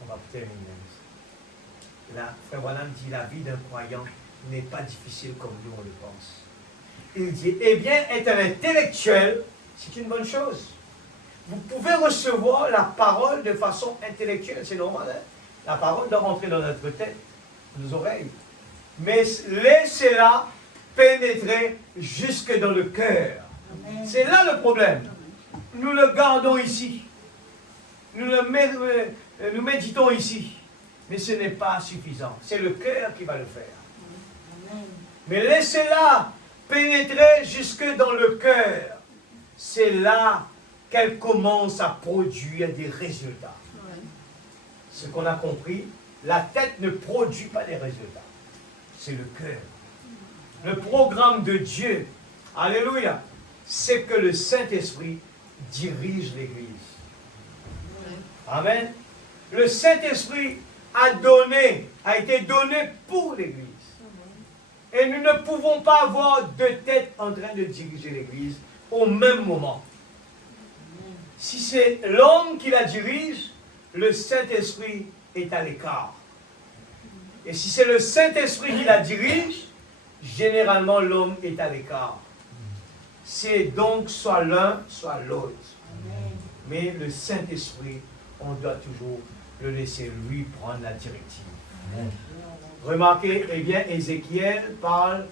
On va terminer. Là, Frère Branham dit la vie d'un croyant n'est pas difficile comme nous on le pense. Il dit, eh bien, être un intellectuel, c'est une bonne chose. Vous pouvez recevoir la parole de façon intellectuelle, c'est normal. Hein? La parole doit rentrer dans notre tête, dans nos oreilles. Mais laissez-la pénétrer jusque dans le cœur. C'est là le problème. Nous le gardons ici. Nous méditons ici. Mais ce n'est pas suffisant. C'est le cœur qui va le faire. Mais laissez-la pénétrer jusque dans le cœur. C'est là qu'elle commence à produire des résultats. Ce qu'on a compris, la tête ne produit pas des résultats. C'est le cœur. Le programme de Dieu, alléluia, c'est que le Saint-Esprit dirige l'Église. Amen. Le Saint-Esprit a été donné pour l'Église. Et nous ne pouvons pas avoir deux têtes en train de diriger l'Église au même moment. Si c'est l'homme qui la dirige, le Saint-Esprit est à l'écart. Et si c'est le Saint-Esprit qui la dirige, généralement l'homme est à l'écart. C'est donc soit l'un, soit l'autre. Mais le Saint-Esprit, on doit toujours le laisser lui prendre la directive. Amen. Remarquez, eh bien, Ézéchiel parle,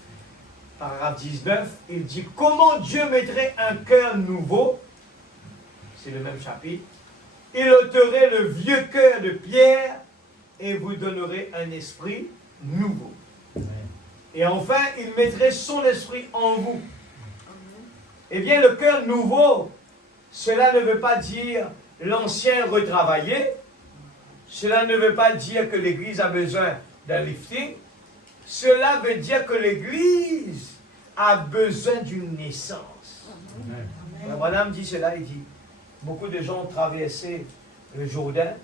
paragraphe 19, il dit comment Dieu mettrait un cœur nouveau, c'est le même chapitre, il ôterait le vieux cœur de pierre et vous donnerait un esprit nouveau. Amen. Et enfin, il mettrait son esprit en vous. Eh bien, le cœur nouveau, cela ne veut pas dire l'ancien retravaillé. Cela ne veut pas dire que l'Église a besoin d'un lifting. Cela veut dire que l'Église a besoin d'une naissance. Madame dit cela, il dit, beaucoup de gens ont traversé le Jourdain,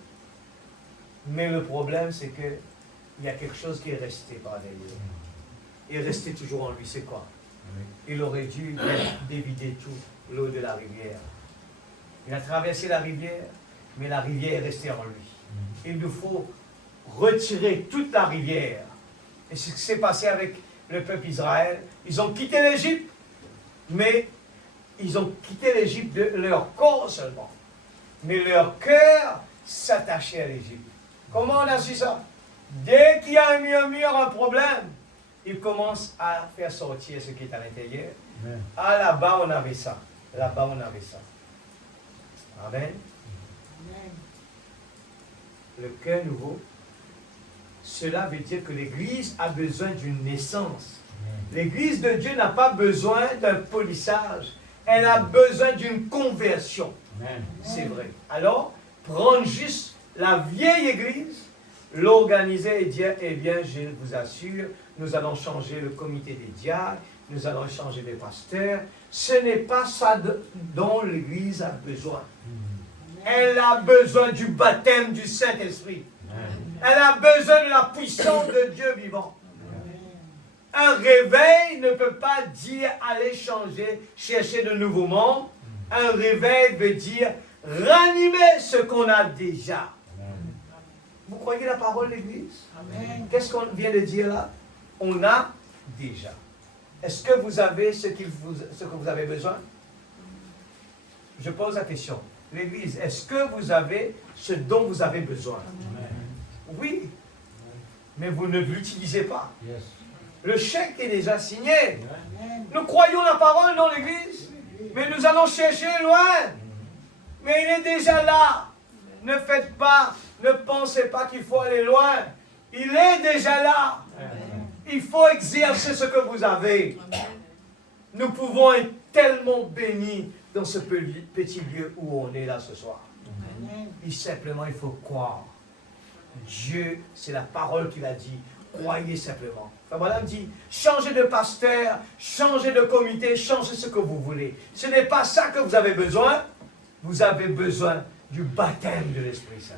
mais le problème c'est qu'il y a quelque chose qui est resté par derrière. Il est resté toujours en lui, c'est quoi? Il aurait dû dévider tout l'eau de la rivière. Il a traversé la rivière, mais la rivière est restée en lui. Il nous faut retirer toute la rivière. Et c'est ce qui s'est passé avec le peuple Israël. Ils ont quitté l'Égypte, mais ils ont quitté l'Égypte de leur corps seulement. Mais leur cœur s'attachait à l'Égypte. Comment on a su ça? Dès qu'il y a un murmure, un problème, ils commencent à faire sortir ce qui est à l'intérieur. Ah, là-bas, on avait ça. Là-bas, on avait ça. Amen. Le cœur nouveau, cela veut dire que l'Église a besoin d'une naissance. L'Église de Dieu n'a pas besoin d'un polissage. Elle a besoin d'une conversion. C'est vrai. Alors, prendre juste la vieille Église, l'organiser et dire, eh bien, je vous assure, nous allons changer le comité des diacres, nous allons changer les pasteurs. Ce n'est pas ça dont l'Église a besoin. Elle a besoin du baptême du Saint-Esprit. Elle a besoin de la puissance de Dieu vivant. Un réveil ne peut pas dire aller changer, chercher de nouveaux membres. Un réveil veut dire ranimer ce qu'on a déjà. Vous croyez la parole de l'Église? Qu'est-ce qu'on vient de dire là? On a déjà. Est-ce que vous avez ce que vous avez besoin? Je pose la question. L'Église, est-ce que vous avez ce dont vous avez besoin? Oui. Mais vous ne l'utilisez pas. Le chèque est déjà signé. Nous croyons la parole dans l'Église, mais nous allons chercher loin. Mais il est déjà là. Ne faites pas, ne pensez pas qu'il faut aller loin. Il est déjà là. Il faut exercer ce que vous avez. Nous pouvons être tellement bénis dans ce petit lieu où on est là ce soir. Et simplement, il faut croire. Dieu, c'est la parole qu'il a dit. Croyez simplement. Enfin, madame dit, changez de pasteur, changez de comité, changez ce que vous voulez. Ce n'est pas ça que vous avez besoin. Vous avez besoin du baptême de l'Esprit Saint.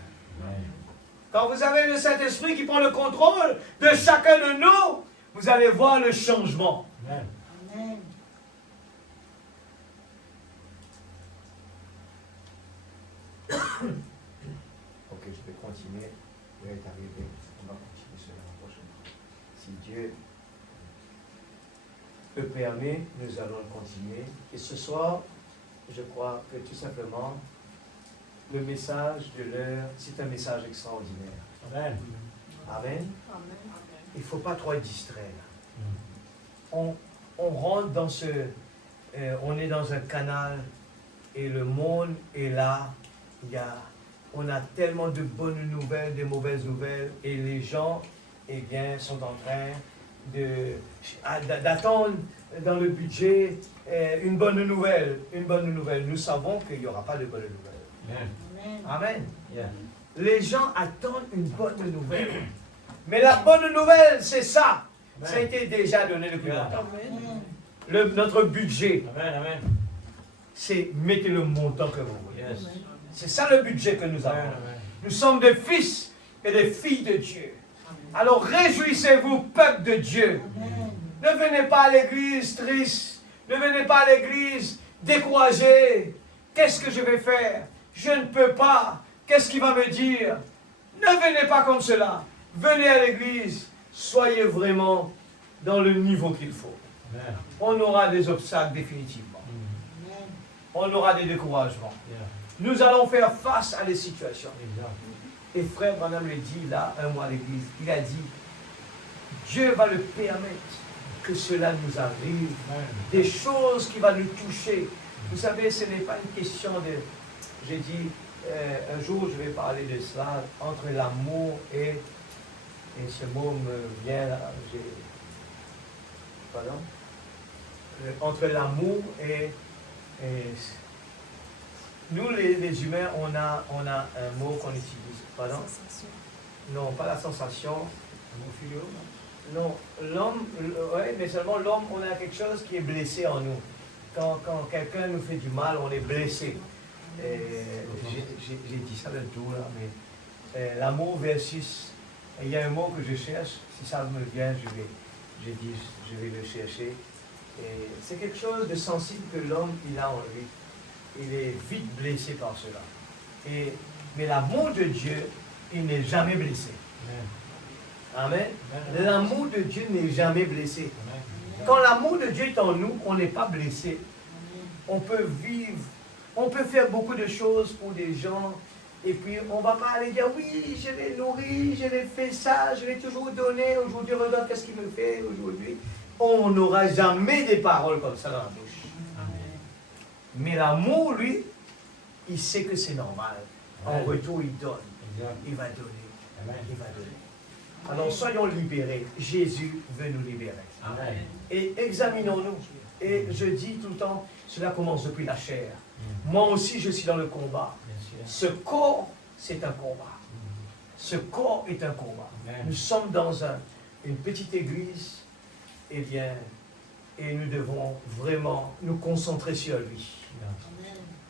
Quand vous avez le Saint-Esprit qui prend le contrôle de chacun de nous, vous allez voir le changement. Amen. Ok, je vais continuer. Je vais être arrivé. On va continuer sur la prochaine. Si Dieu le permet, nous allons continuer. Et ce soir, je crois que tout simplement, le message de l'heure, c'est un message extraordinaire. Amen. Amen. Il ne faut pas trop être distrait. On rentre dans on est dans un canal et le monde est là. On a tellement de bonnes nouvelles, de mauvaises nouvelles et les gens, eh bien, sont en train d'attendre dans le budget une bonne nouvelle. Une bonne nouvelle. Nous savons qu'il n'y aura pas de bonne nouvelle. Amen. Amen. Yeah. Les gens attendent une bonne nouvelle. Mais la bonne nouvelle, c'est ça. Ça a été déjà donné depuis longtemps. Notre budget, Amen. Amen. c'est mettez le montant que vous voulez. Yes. C'est ça le budget que nous avons. Amen. Amen. Nous sommes des fils et des filles de Dieu. Alors réjouissez-vous, peuple de Dieu. Ne venez pas à l'église triste. Ne venez pas à l'église découragé. Qu'est-ce que je vais faire? Je ne peux pas. Qu'est-ce qu'il va me dire? Ne venez pas comme cela. Venez à l'église. Soyez vraiment dans le niveau qu'il faut. Amen. On aura des obstacles définitivement. On aura des découragements. Yeah. Nous allons faire face à des situations. Exact. Et frère Branham le dit là, un mois à l'église, il a dit, Dieu va le permettre que cela nous arrive. Amen. Des choses qui vont nous toucher. Vous savez, ce n'est pas une question de... J'ai dit, un jour je vais parler de cela, entre l'amour et ce mot me vient là, pardon? Entre l'amour et nous les humains, on a un mot qu'on utilise, pardon? Non, pas la sensation. Non, l'homme, ouais, mais seulement l'homme, on a quelque chose qui est blessé en nous. Quand quelqu'un nous fait du mal, on est blessé. J'ai dit ça le tout là, mais l'amour versus, il y a un mot que je cherche, si ça me vient, je vais le chercher. C'est quelque chose de sensible que l'homme il a en lui. Il est vite blessé par cela. Mais l'amour de Dieu, il n'est jamais blessé. Amen. L'amour de Dieu n'est jamais blessé. Quand l'amour de Dieu est en nous, on n'est pas blessé. On peut vivre, on peut faire beaucoup de choses pour des gens. Et puis on ne va pas aller dire, oui, je l'ai nourri, je l'ai fait ça, je l'ai toujours donné. Aujourd'hui, regarde qu'est-ce qu'il me fait aujourd'hui. On n'aura jamais des paroles comme ça dans la bouche. Mais l'amour, lui, il sait que c'est normal. En retour, il donne. Il va donner. Il va donner. Alors soyons libérés. Jésus veut nous libérer. Amen. Et examinons-nous. Et je dis tout le temps, cela commence depuis la chair. Moi aussi, je suis dans le combat. Ce corps, c'est un combat. Ce corps est un combat. Nous sommes dans une petite église. Eh bien, et nous devons vraiment nous concentrer sur lui.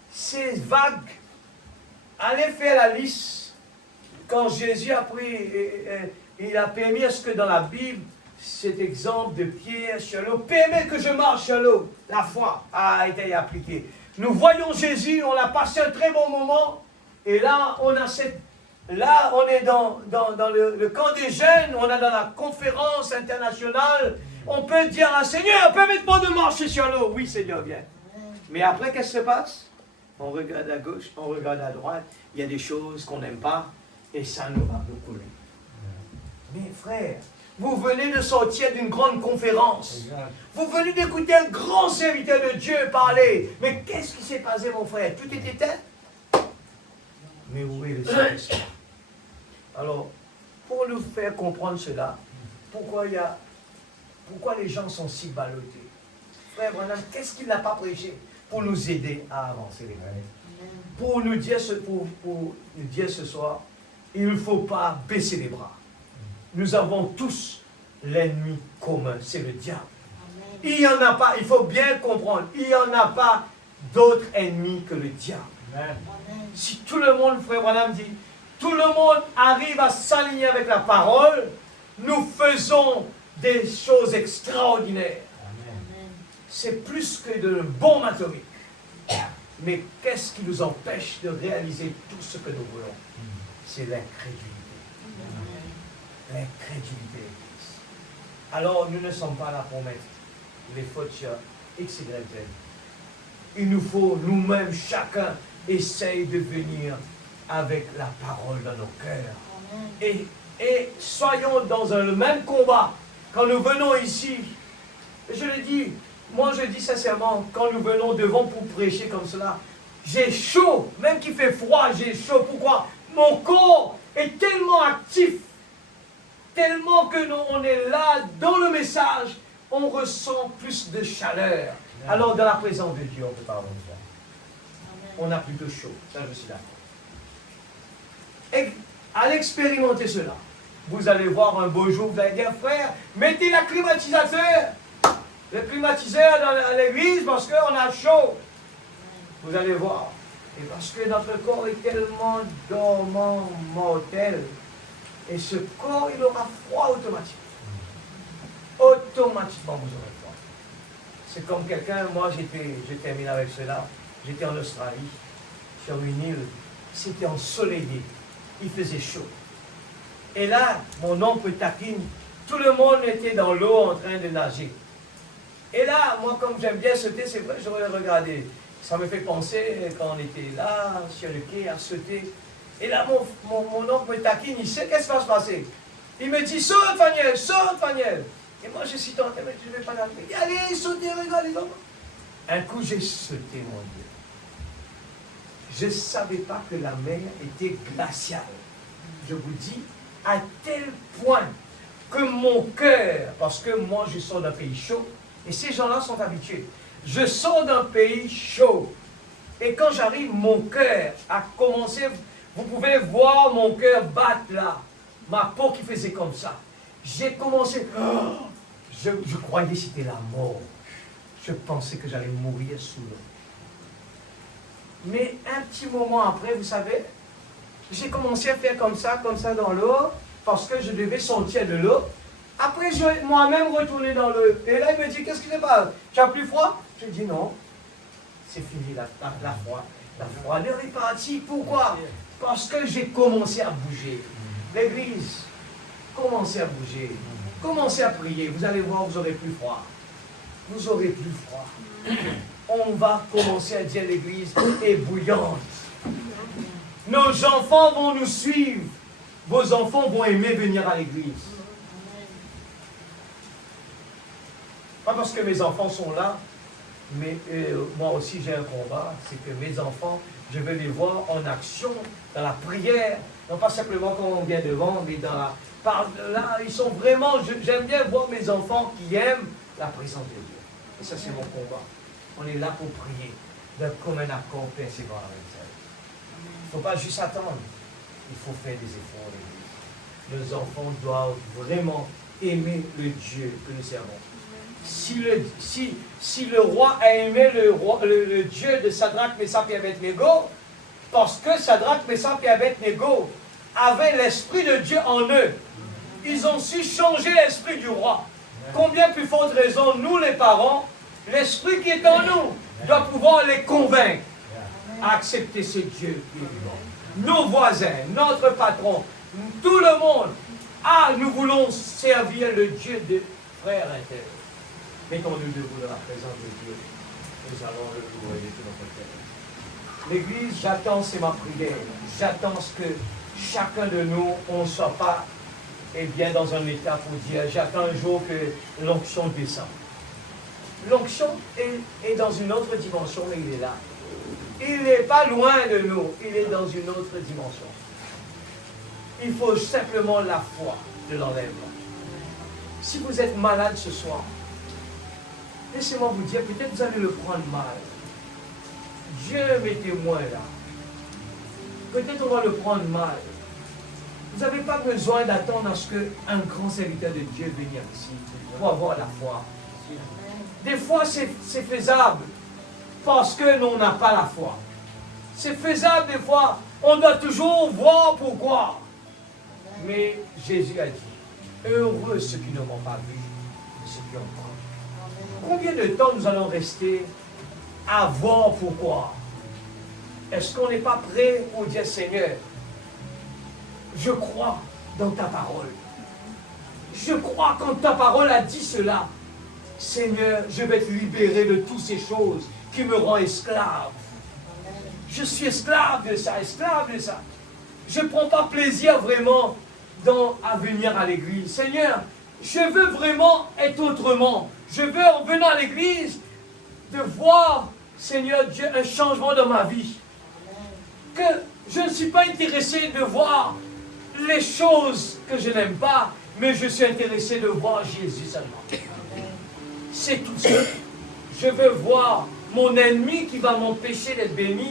C'est vague. Allez faire la liste. Quand Jésus a pris, il a permis à ce que dans la Bible, cet exemple de Pierre sur l'eau, permet que je marche sur l'eau. La foi a été appliquée. Nous voyons Jésus, on a passé un très bon moment. Et là, on est dans le camp des jeunes, on est dans la conférence internationale. On peut dire à Seigneur, permette-moi de marcher sur l'eau. Oui, Seigneur, viens. Mais après, qu'est-ce qui se passe? On regarde à gauche, on regarde à droite. Il y a des choses qu'on n'aime pas et ça nous va nous couler. Mais frère, vous venez de sortir d'une grande conférence. Vous venez d'écouter un grand serviteur de Dieu parler. Mais qu'est-ce qui s'est passé, mon frère? Tout est éteint? Mais où est le Saint-Esprit? Alors, pour nous faire comprendre cela, pourquoi les gens sont si ballottés? Frère Branham, qu'est-ce qu'il n'a pas prêché pour nous aider à avancer les gars? Pour nous dire ce soir, il ne faut pas baisser les bras. Nous avons tous l'ennemi commun, c'est le diable. Il n'y en a pas, il faut bien comprendre, il n'y en a pas d'autre ennemi que le diable. Amen. Si tout le monde, frère Branham dit, tout le monde arrive à s'aligner avec la parole, nous faisons des choses extraordinaires. C'est plus que de bombe atomique. Mais qu'est-ce qui nous empêche de réaliser tout ce que nous voulons? C'est l'incrédulité. L'incrédulité. Alors, nous ne sommes pas là pour mettre les fautes sur X, Y, Z. Il nous faut nous-mêmes, chacun, essaye de venir avec la parole dans nos cœurs. Et soyons dans le même combat. Quand nous venons ici, je le dis, moi je dis sincèrement, quand nous venons devant pour prêcher comme cela, j'ai chaud, même qu'il fait froid, j'ai chaud. Pourquoi? Mon corps est tellement actif, tellement que nous, on est là dans le message, on ressent plus de chaleur. Alors dans la présence de Dieu, on peut pas avoir ça. On a plutôt chaud, ça je suis d'accord. Et à l'expérimenter cela, vous allez voir un beau jour, vous allez dire, frère, mettez le climatiseur dans l'église parce qu'on a chaud. Vous allez voir. Et parce que notre corps est tellement dormant, mortel, et ce corps, il aura froid automatiquement. Automatiquement, vous aurez froid. C'est comme quelqu'un, moi je termine avec cela, j'étais en Australie, sur une île, c'était ensoleillé, il faisait chaud. Et là, mon oncle taquine, tout le monde était dans l'eau en train de nager. Et là, moi comme j'aime bien sauter, c'est vrai, j'aurais regardé. Ça me fait penser, quand on était là, sur le quai, à sauter. Et là, mon oncle me taquine, il sait qu'est-ce qui va se passer. Il me dit, saute, Faniel, saute, Faniel. Et moi, je suis tenté, mais je ne vais pas l'arrêter. Allez, sautez, regardez, les enfants. Un coup, j'ai sauté, mon Dieu. Je ne savais pas que la mer était glaciale. Je vous dis, à tel point que mon cœur, parce que moi, je sors d'un pays chaud, et ces gens-là sont habitués. Je sors d'un pays chaud. Et quand j'arrive, mon cœur a commencé, vous pouvez voir mon cœur battre là. Ma peau qui faisait comme ça. J'ai commencé, je croyais que c'était la mort. Je pensais que j'allais mourir sous l'eau. Mais un petit moment après, vous savez, j'ai commencé à faire comme ça dans l'eau, parce que je devais sortir de l'eau. Après, je moi-même retourné dans l'eau. Et là, il me dit, qu'est-ce qui se passe? Tu as plus froid? Je dis non. C'est fini, la froideur est partie. Pourquoi? Parce que j'ai commencé à bouger. L'église, commencez à bouger. Commencez à prier. Vous allez voir, vous aurez plus froid. Vous aurez plus froid. On va commencer à dire l'église est bouillante. Nos enfants vont nous suivre. Vos enfants vont aimer venir à l'église. Pas parce que mes enfants sont là, mais moi aussi j'ai un combat, c'est que mes enfants, je veux les voir en action, dans la prière, non pas simplement quand on vient devant, mais dans la... Par là, ils sont vraiment... J'aime bien voir mes enfants qui aiment la présence de Dieu. Et ça, c'est mon combat. On est là pour prier, d'un commun accord, persévérant avec ça. Il ne faut pas juste attendre, il faut faire des efforts. Nos enfants doivent vraiment aimer le Dieu que nous servons. Si le roi a aimé le Dieu de Shadrach, Meshach et Abednego, parce que Shadrach, Meshach et Abednego avaient l'esprit de Dieu en eux, ils ont su changer l'esprit du roi. Combien plus forte raison, nous les parents, l'esprit qui est en nous doit pouvoir les convaincre à accepter ce Dieu qui est vivant. Nos voisins, notre patron, tout le monde, nous voulons servir le Dieu de frères intérieurs. Mettons-nous debout dans la présence de Dieu. Nous allons le louer de tout notre cœur. L'Église, j'attends, c'est ma prière. J'attends que chacun de nous, on ne soit pas bien dans un état pour dire, j'attends un jour que l'onction descende. L'onction est dans une autre dimension, mais il est là. Il n'est pas loin de nous, il est dans une autre dimension. Il faut simplement la foi de l'enlèvement. Si vous êtes malade ce soir, laissez-moi vous dire, peut-être vous allez le prendre mal. Dieu m'est témoin là. Peut-être on va le prendre mal. Vous n'avez pas besoin d'attendre à ce qu'un grand serviteur de Dieu vienne ici pour avoir la foi. Des fois, c'est faisable parce que l'on n'a pas la foi. C'est faisable des fois. On doit toujours voir pourquoi. Mais Jésus a dit, heureux ceux qui ne m'ont pas vu, et ceux qui ont cru. Combien de temps nous allons rester à voir pourquoi? Est-ce qu'on n'est pas prêt pour dire, Seigneur, je crois dans ta parole. Je crois quand ta parole a dit cela. Seigneur, je vais te libérer de toutes ces choses qui me rendent esclave. Je suis esclave de ça, esclave de ça. Je ne prends pas plaisir vraiment à venir à l'église. Seigneur, je veux vraiment être autrement. Je veux, en venant à l'église, de voir, Seigneur Dieu, un changement dans ma vie. Que je ne suis pas intéressé de voir les choses que je n'aime pas, mais je suis intéressé de voir Jésus seulement. C'est tout ça. Je veux voir mon ennemi qui va m'empêcher d'être béni.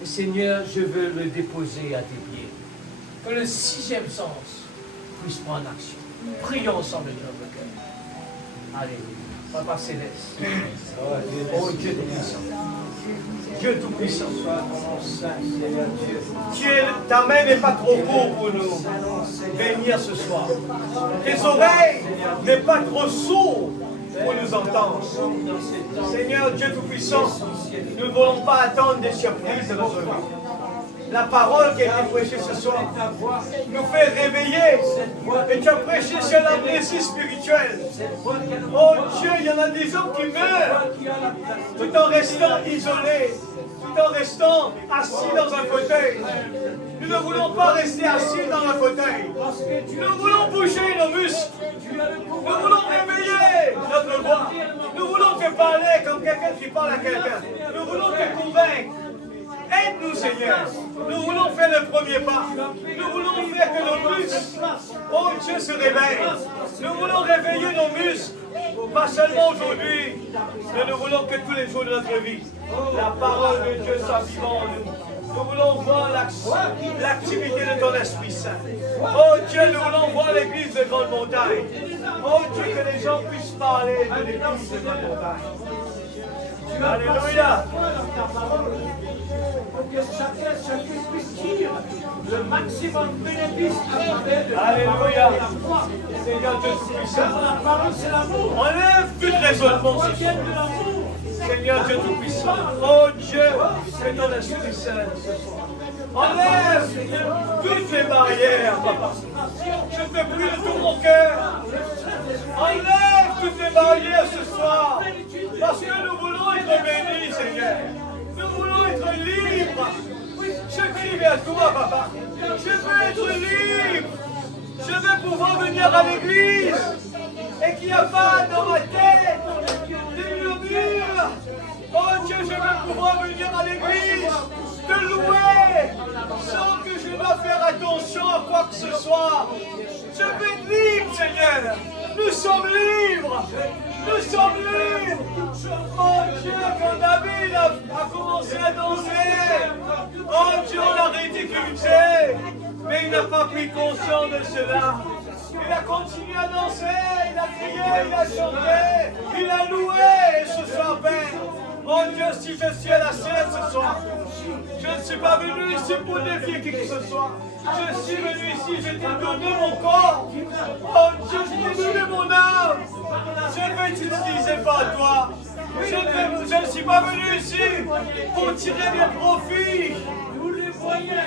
Et Seigneur, je veux le déposer à tes pieds. Que le sixième sens puisse prendre action. Prions ensemble de notre cœur. Alléluia. Papa Céleste. Oh Dieu tout-puissant. Dieu tout-puissant. Ta main n'est pas trop courte pour nous bénir ce soir. Tes oreilles n'est pas trop sourdes pour nous entendre. Seigneur Dieu tout-puissant, nous ne voulons pas attendre des surprises de notre vie. La parole qui a été prêchée ce soir nous fait réveiller. Et tu as prêché sur l'amnésie spirituelle. Oh Dieu, il y en a des hommes qui meurent tout en restant isolés, tout en restant assis dans un fauteuil. Nous ne voulons pas rester assis dans un fauteuil. Nous voulons bouger nos muscles. Nous voulons réveiller notre voix. Nous voulons te parler comme quelqu'un qui parle à quelqu'un. Nous voulons te convaincre. Aide-nous, Seigneur. Nous voulons faire le premier pas. Nous voulons faire que nos muscles, oh Dieu, se réveillent. Nous voulons réveiller nos muscles. Pas seulement aujourd'hui, mais nous voulons que tous les jours de notre vie, la parole de Dieu soit vivante en nous. Nous voulons voir l'activité de ton Esprit Saint. Oh Dieu, nous voulons voir l'église de Grande Montagne. Oh Dieu, que les gens puissent parler de l'église de Grande Montagne. Alléluia. Pour que chacun puisse tirer le maximum de bénéfice à travers de Alléluia. la foi. Seigneur Dieu tout-puissant. La parole, c'est l'amour. Enlève tout raisonnement. Revienne de l'amour. Seigneur Dieu tout-puissant. Oh Dieu, c'est ton Esprit Saint ce soir. Enlève toutes les barrières, papa. Je te prie de tout mon cœur. Enlève toutes les barrières ce soir. Parce que nous voulons être bénis, Seigneur. Nous voulons être libres. Je crie vers toi, papa. Je veux être libre. Je veux pouvoir venir à l'église. Et qu'il n'y a pas dans ma tête des murmures. Oh Dieu, je veux pouvoir venir à l'église, te louer, sans que je dois faire attention à quoi que ce soit. Je veux être libre, Seigneur. Nous sommes libres. Nous sommes libres. Oh Dieu, quand David a commencé à danser, oh Dieu, on l'a ridiculisé. Mais il n'a pas pris conscience de cela. Il a continué à danser, il a crié, il a chanté, il a loué, et ce soir, Père, oh Dieu, si je suis à la scène ce soir, je ne suis pas venu ici pour défier qui que ce soit. Je suis venu ici, je t'ai donné mon corps. Oh Dieu, je t'ai donné mon âme. Je veux t'utiliser par toi. Je ne suis pas venu ici pour tirer des profits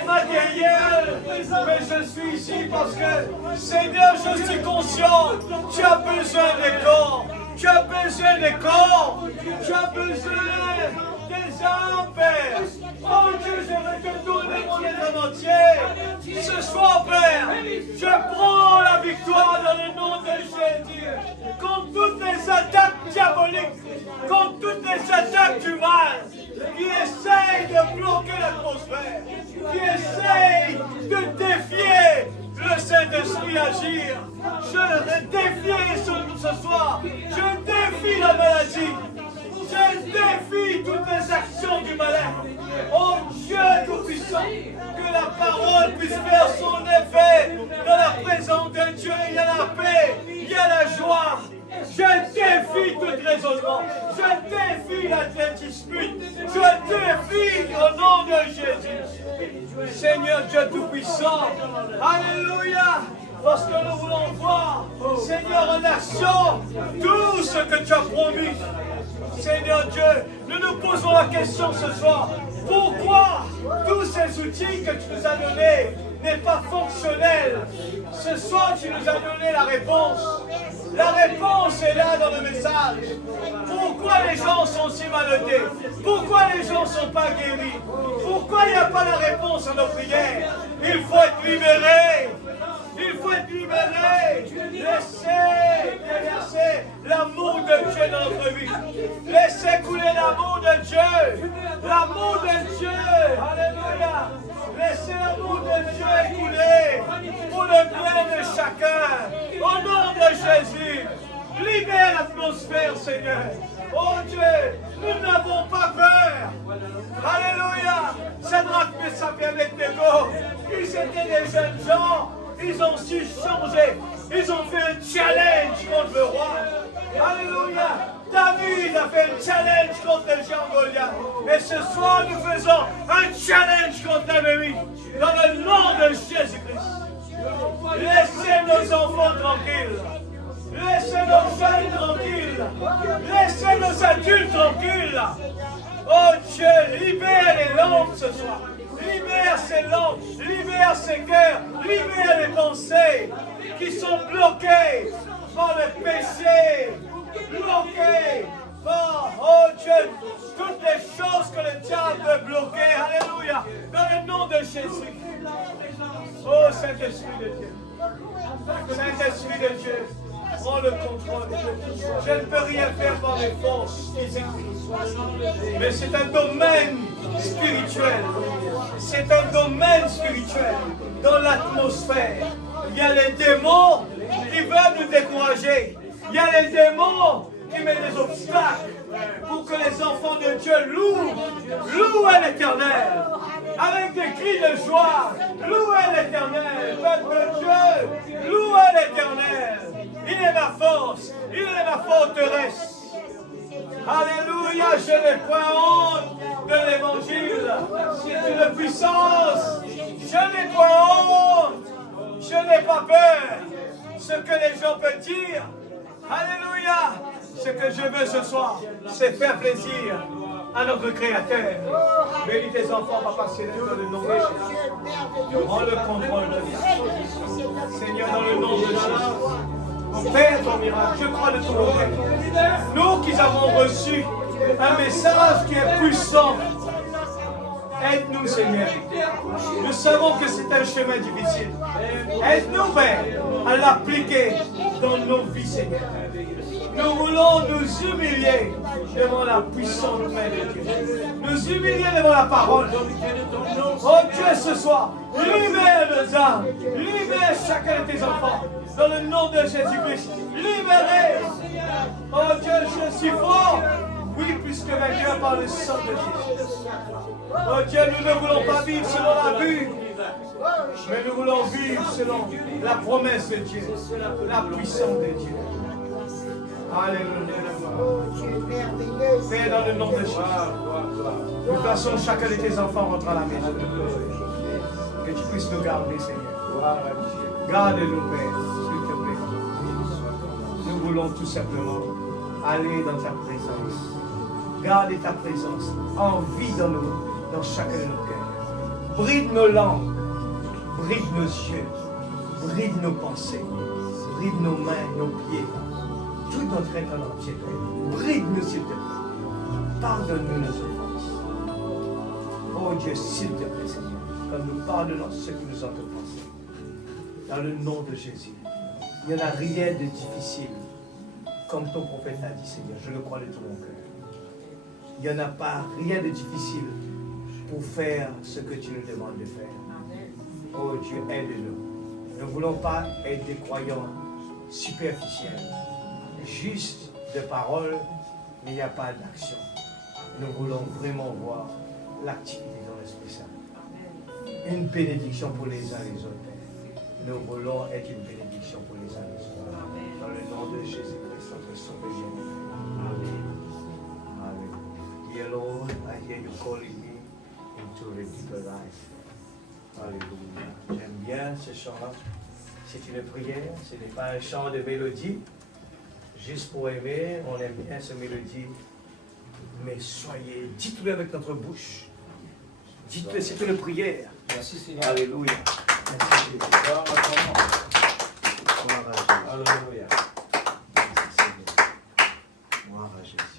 matériel, mais je suis ici parce que, Seigneur, je suis conscient, tu as besoin des corps, tu as besoin des corps, tu as besoin des âmes, Père. Oh Dieu, je veux te donner mon être entier. Ce soir, Père, je prends la victoire dans le nom de Jésus. Contre toutes les attaques diaboliques, contre toutes les attaques du mal, qui essayent de bloquer l'atmosphère, qui essayent de défier le Saint-Esprit agir. Je défie ce soir, je défie la maladie, je défie toutes les actions du malin. Oh Dieu tout-puissant, que la parole puisse faire son effet. Dans la présence de Dieu, il y a la paix, il y a la joie. Je défie tout raisonnement. Je défie la dispute. Je défie au nom de Jésus. Seigneur Dieu Tout-Puissant. Alléluia. Parce que nous voulons voir, Seigneur, en action, tout ce que tu as promis. Seigneur Dieu, nous nous posons la question ce soir. Pourquoi tous ces outils que tu nous as donnés n'est pas fonctionnel? Ce soir, tu nous as donné la réponse. La réponse est là dans le message. Pourquoi les gens sont si malheureusés? Pourquoi les gens ne sont pas guéris? Pourquoi il n'y a pas la réponse à nos prières? Il faut être libéré. Il faut être libéré. Laissez l'amour de Dieu dans notre vie. Laissez couler l'amour de Dieu. L'amour de Dieu. Alléluia. Laissez l'amour de Dieu écouler pour le bien de chacun. Au nom de Jésus, libère l'atmosphère, Seigneur. Oh Dieu, nous n'avons pas peur. Alléluia. Shadrach, Meshach et Abednego, ils étaient des jeunes gens. Ils ont su changer. Ils ont fait un challenge contre le roi. Alléluia. David a fait un challenge contre le géant Goliath. Et ce soir, nous faisons un challenge contre l'ennemi. Dans le nom de Jésus-Christ. Laissez nos enfants tranquilles. Laissez nos jeunes tranquilles. Laissez nos adultes tranquilles. Oh Dieu, libère les langues ce soir. Libère ces langues, libère ces cœurs, libère les pensées qui sont bloquées par le péché, bloquées par, oh Dieu, toutes les choses que le diable veut bloquer. Alléluia, dans le nom de Jésus. Oh Saint-Esprit de Dieu, Saint-Esprit de Dieu, prends le contrôle. Je ne peux rien faire par mes forces physiques, mais c'est un domaine spirituel. C'est un domaine spirituel dans l'atmosphère. Il y a les démons qui veulent nous décourager. Il y a les démons qui mettent des obstacles pour que les enfants de Dieu louent à l'Éternel. Avec des cris de joie, louez l'Éternel. Peuple de Dieu, louez l'Éternel. Il est ma force, il est ma forteresse. Alléluia, je n'ai point honte de l'évangile. C'est une puissance. Je n'ai point honte. Je n'ai pas peur. Ce que les gens peuvent dire. Alléluia. Ce que je veux ce soir, c'est faire plaisir à notre Créateur. Bénis tes enfants, Papa Céleste, dans le nom de Jésus. Prends le contrôle de Dieu. Seigneur, dans le nom de Jésus. Père, ton miracle, je crois de tout mon cœur. Nous qui avons reçu un message qui est puissant, aide-nous, Seigneur. Nous savons que c'est un chemin difficile. Aide-nous, Père, à l'appliquer dans nos vies, Seigneur. Nous voulons nous humilier devant la puissante main de Dieu. Nous humilier devant la parole. Oh Dieu, ce soir, libère nos âmes. Libère chacun de tes enfants. Dans le nom de Jésus-Christ, libérez. Oh Dieu, je suis fort. Oui, puisque vainqueur par le sang de Jésus. Oh Dieu, nous ne voulons pas vivre selon la vue, mais nous voulons vivre selon la promesse de Dieu, la puissance de Dieu. Alléluia. Père, dans le nom de Jésus, nous plaçons chacun de tes enfants rentrant à la maison. Que tu puisses nous garder, Seigneur. Garde-nous, Père, s'il te plaît. Nous voulons tout simplement aller dans ta présence. Garde ta présence en vie dans chacun de nos cœurs. Bride nos langues, bride nos yeux, bride nos pensées, bride nos mains, nos pieds, tout notre être en entier. Bride-nous, s'il te plaît. Pardonne-nous nos offenses. Oh Dieu, s'il te plaît, Seigneur, comme nous pardonnons ceux qui nous ont offensés. Dans le nom de Jésus, il n'y en a rien de difficile. Comme ton prophète a dit, Seigneur, je le crois de tout mon cœur. Il n'y en a pas rien de difficile pour faire ce que tu nous demandes de faire. Oh Dieu, aide-nous. Nous ne voulons pas être des croyants superficiels, juste de paroles, mais il n'y a pas d'action. Nous voulons vraiment voir l'activité dans l'Esprit Saint. Une bénédiction pour les uns et les autres. Nous voulons être une bénédiction pour les uns et les autres. Dans le nom de Jésus-Christ, notre Sauveur. Amen. Amen. Dear Lord, I hear you calling me into a deeper life. Alléluia. J'aime bien ce chant-là. C'est une prière, ce n'est pas un chant de mélodie. Juste pour aimer, on aime bien ce mélodie. Mais soyez, dites-le avec notre bouche. Dites-le, c'est une prière. Merci Seigneur. Alléluia. Merci Seigneur. Alléluia. sagesse.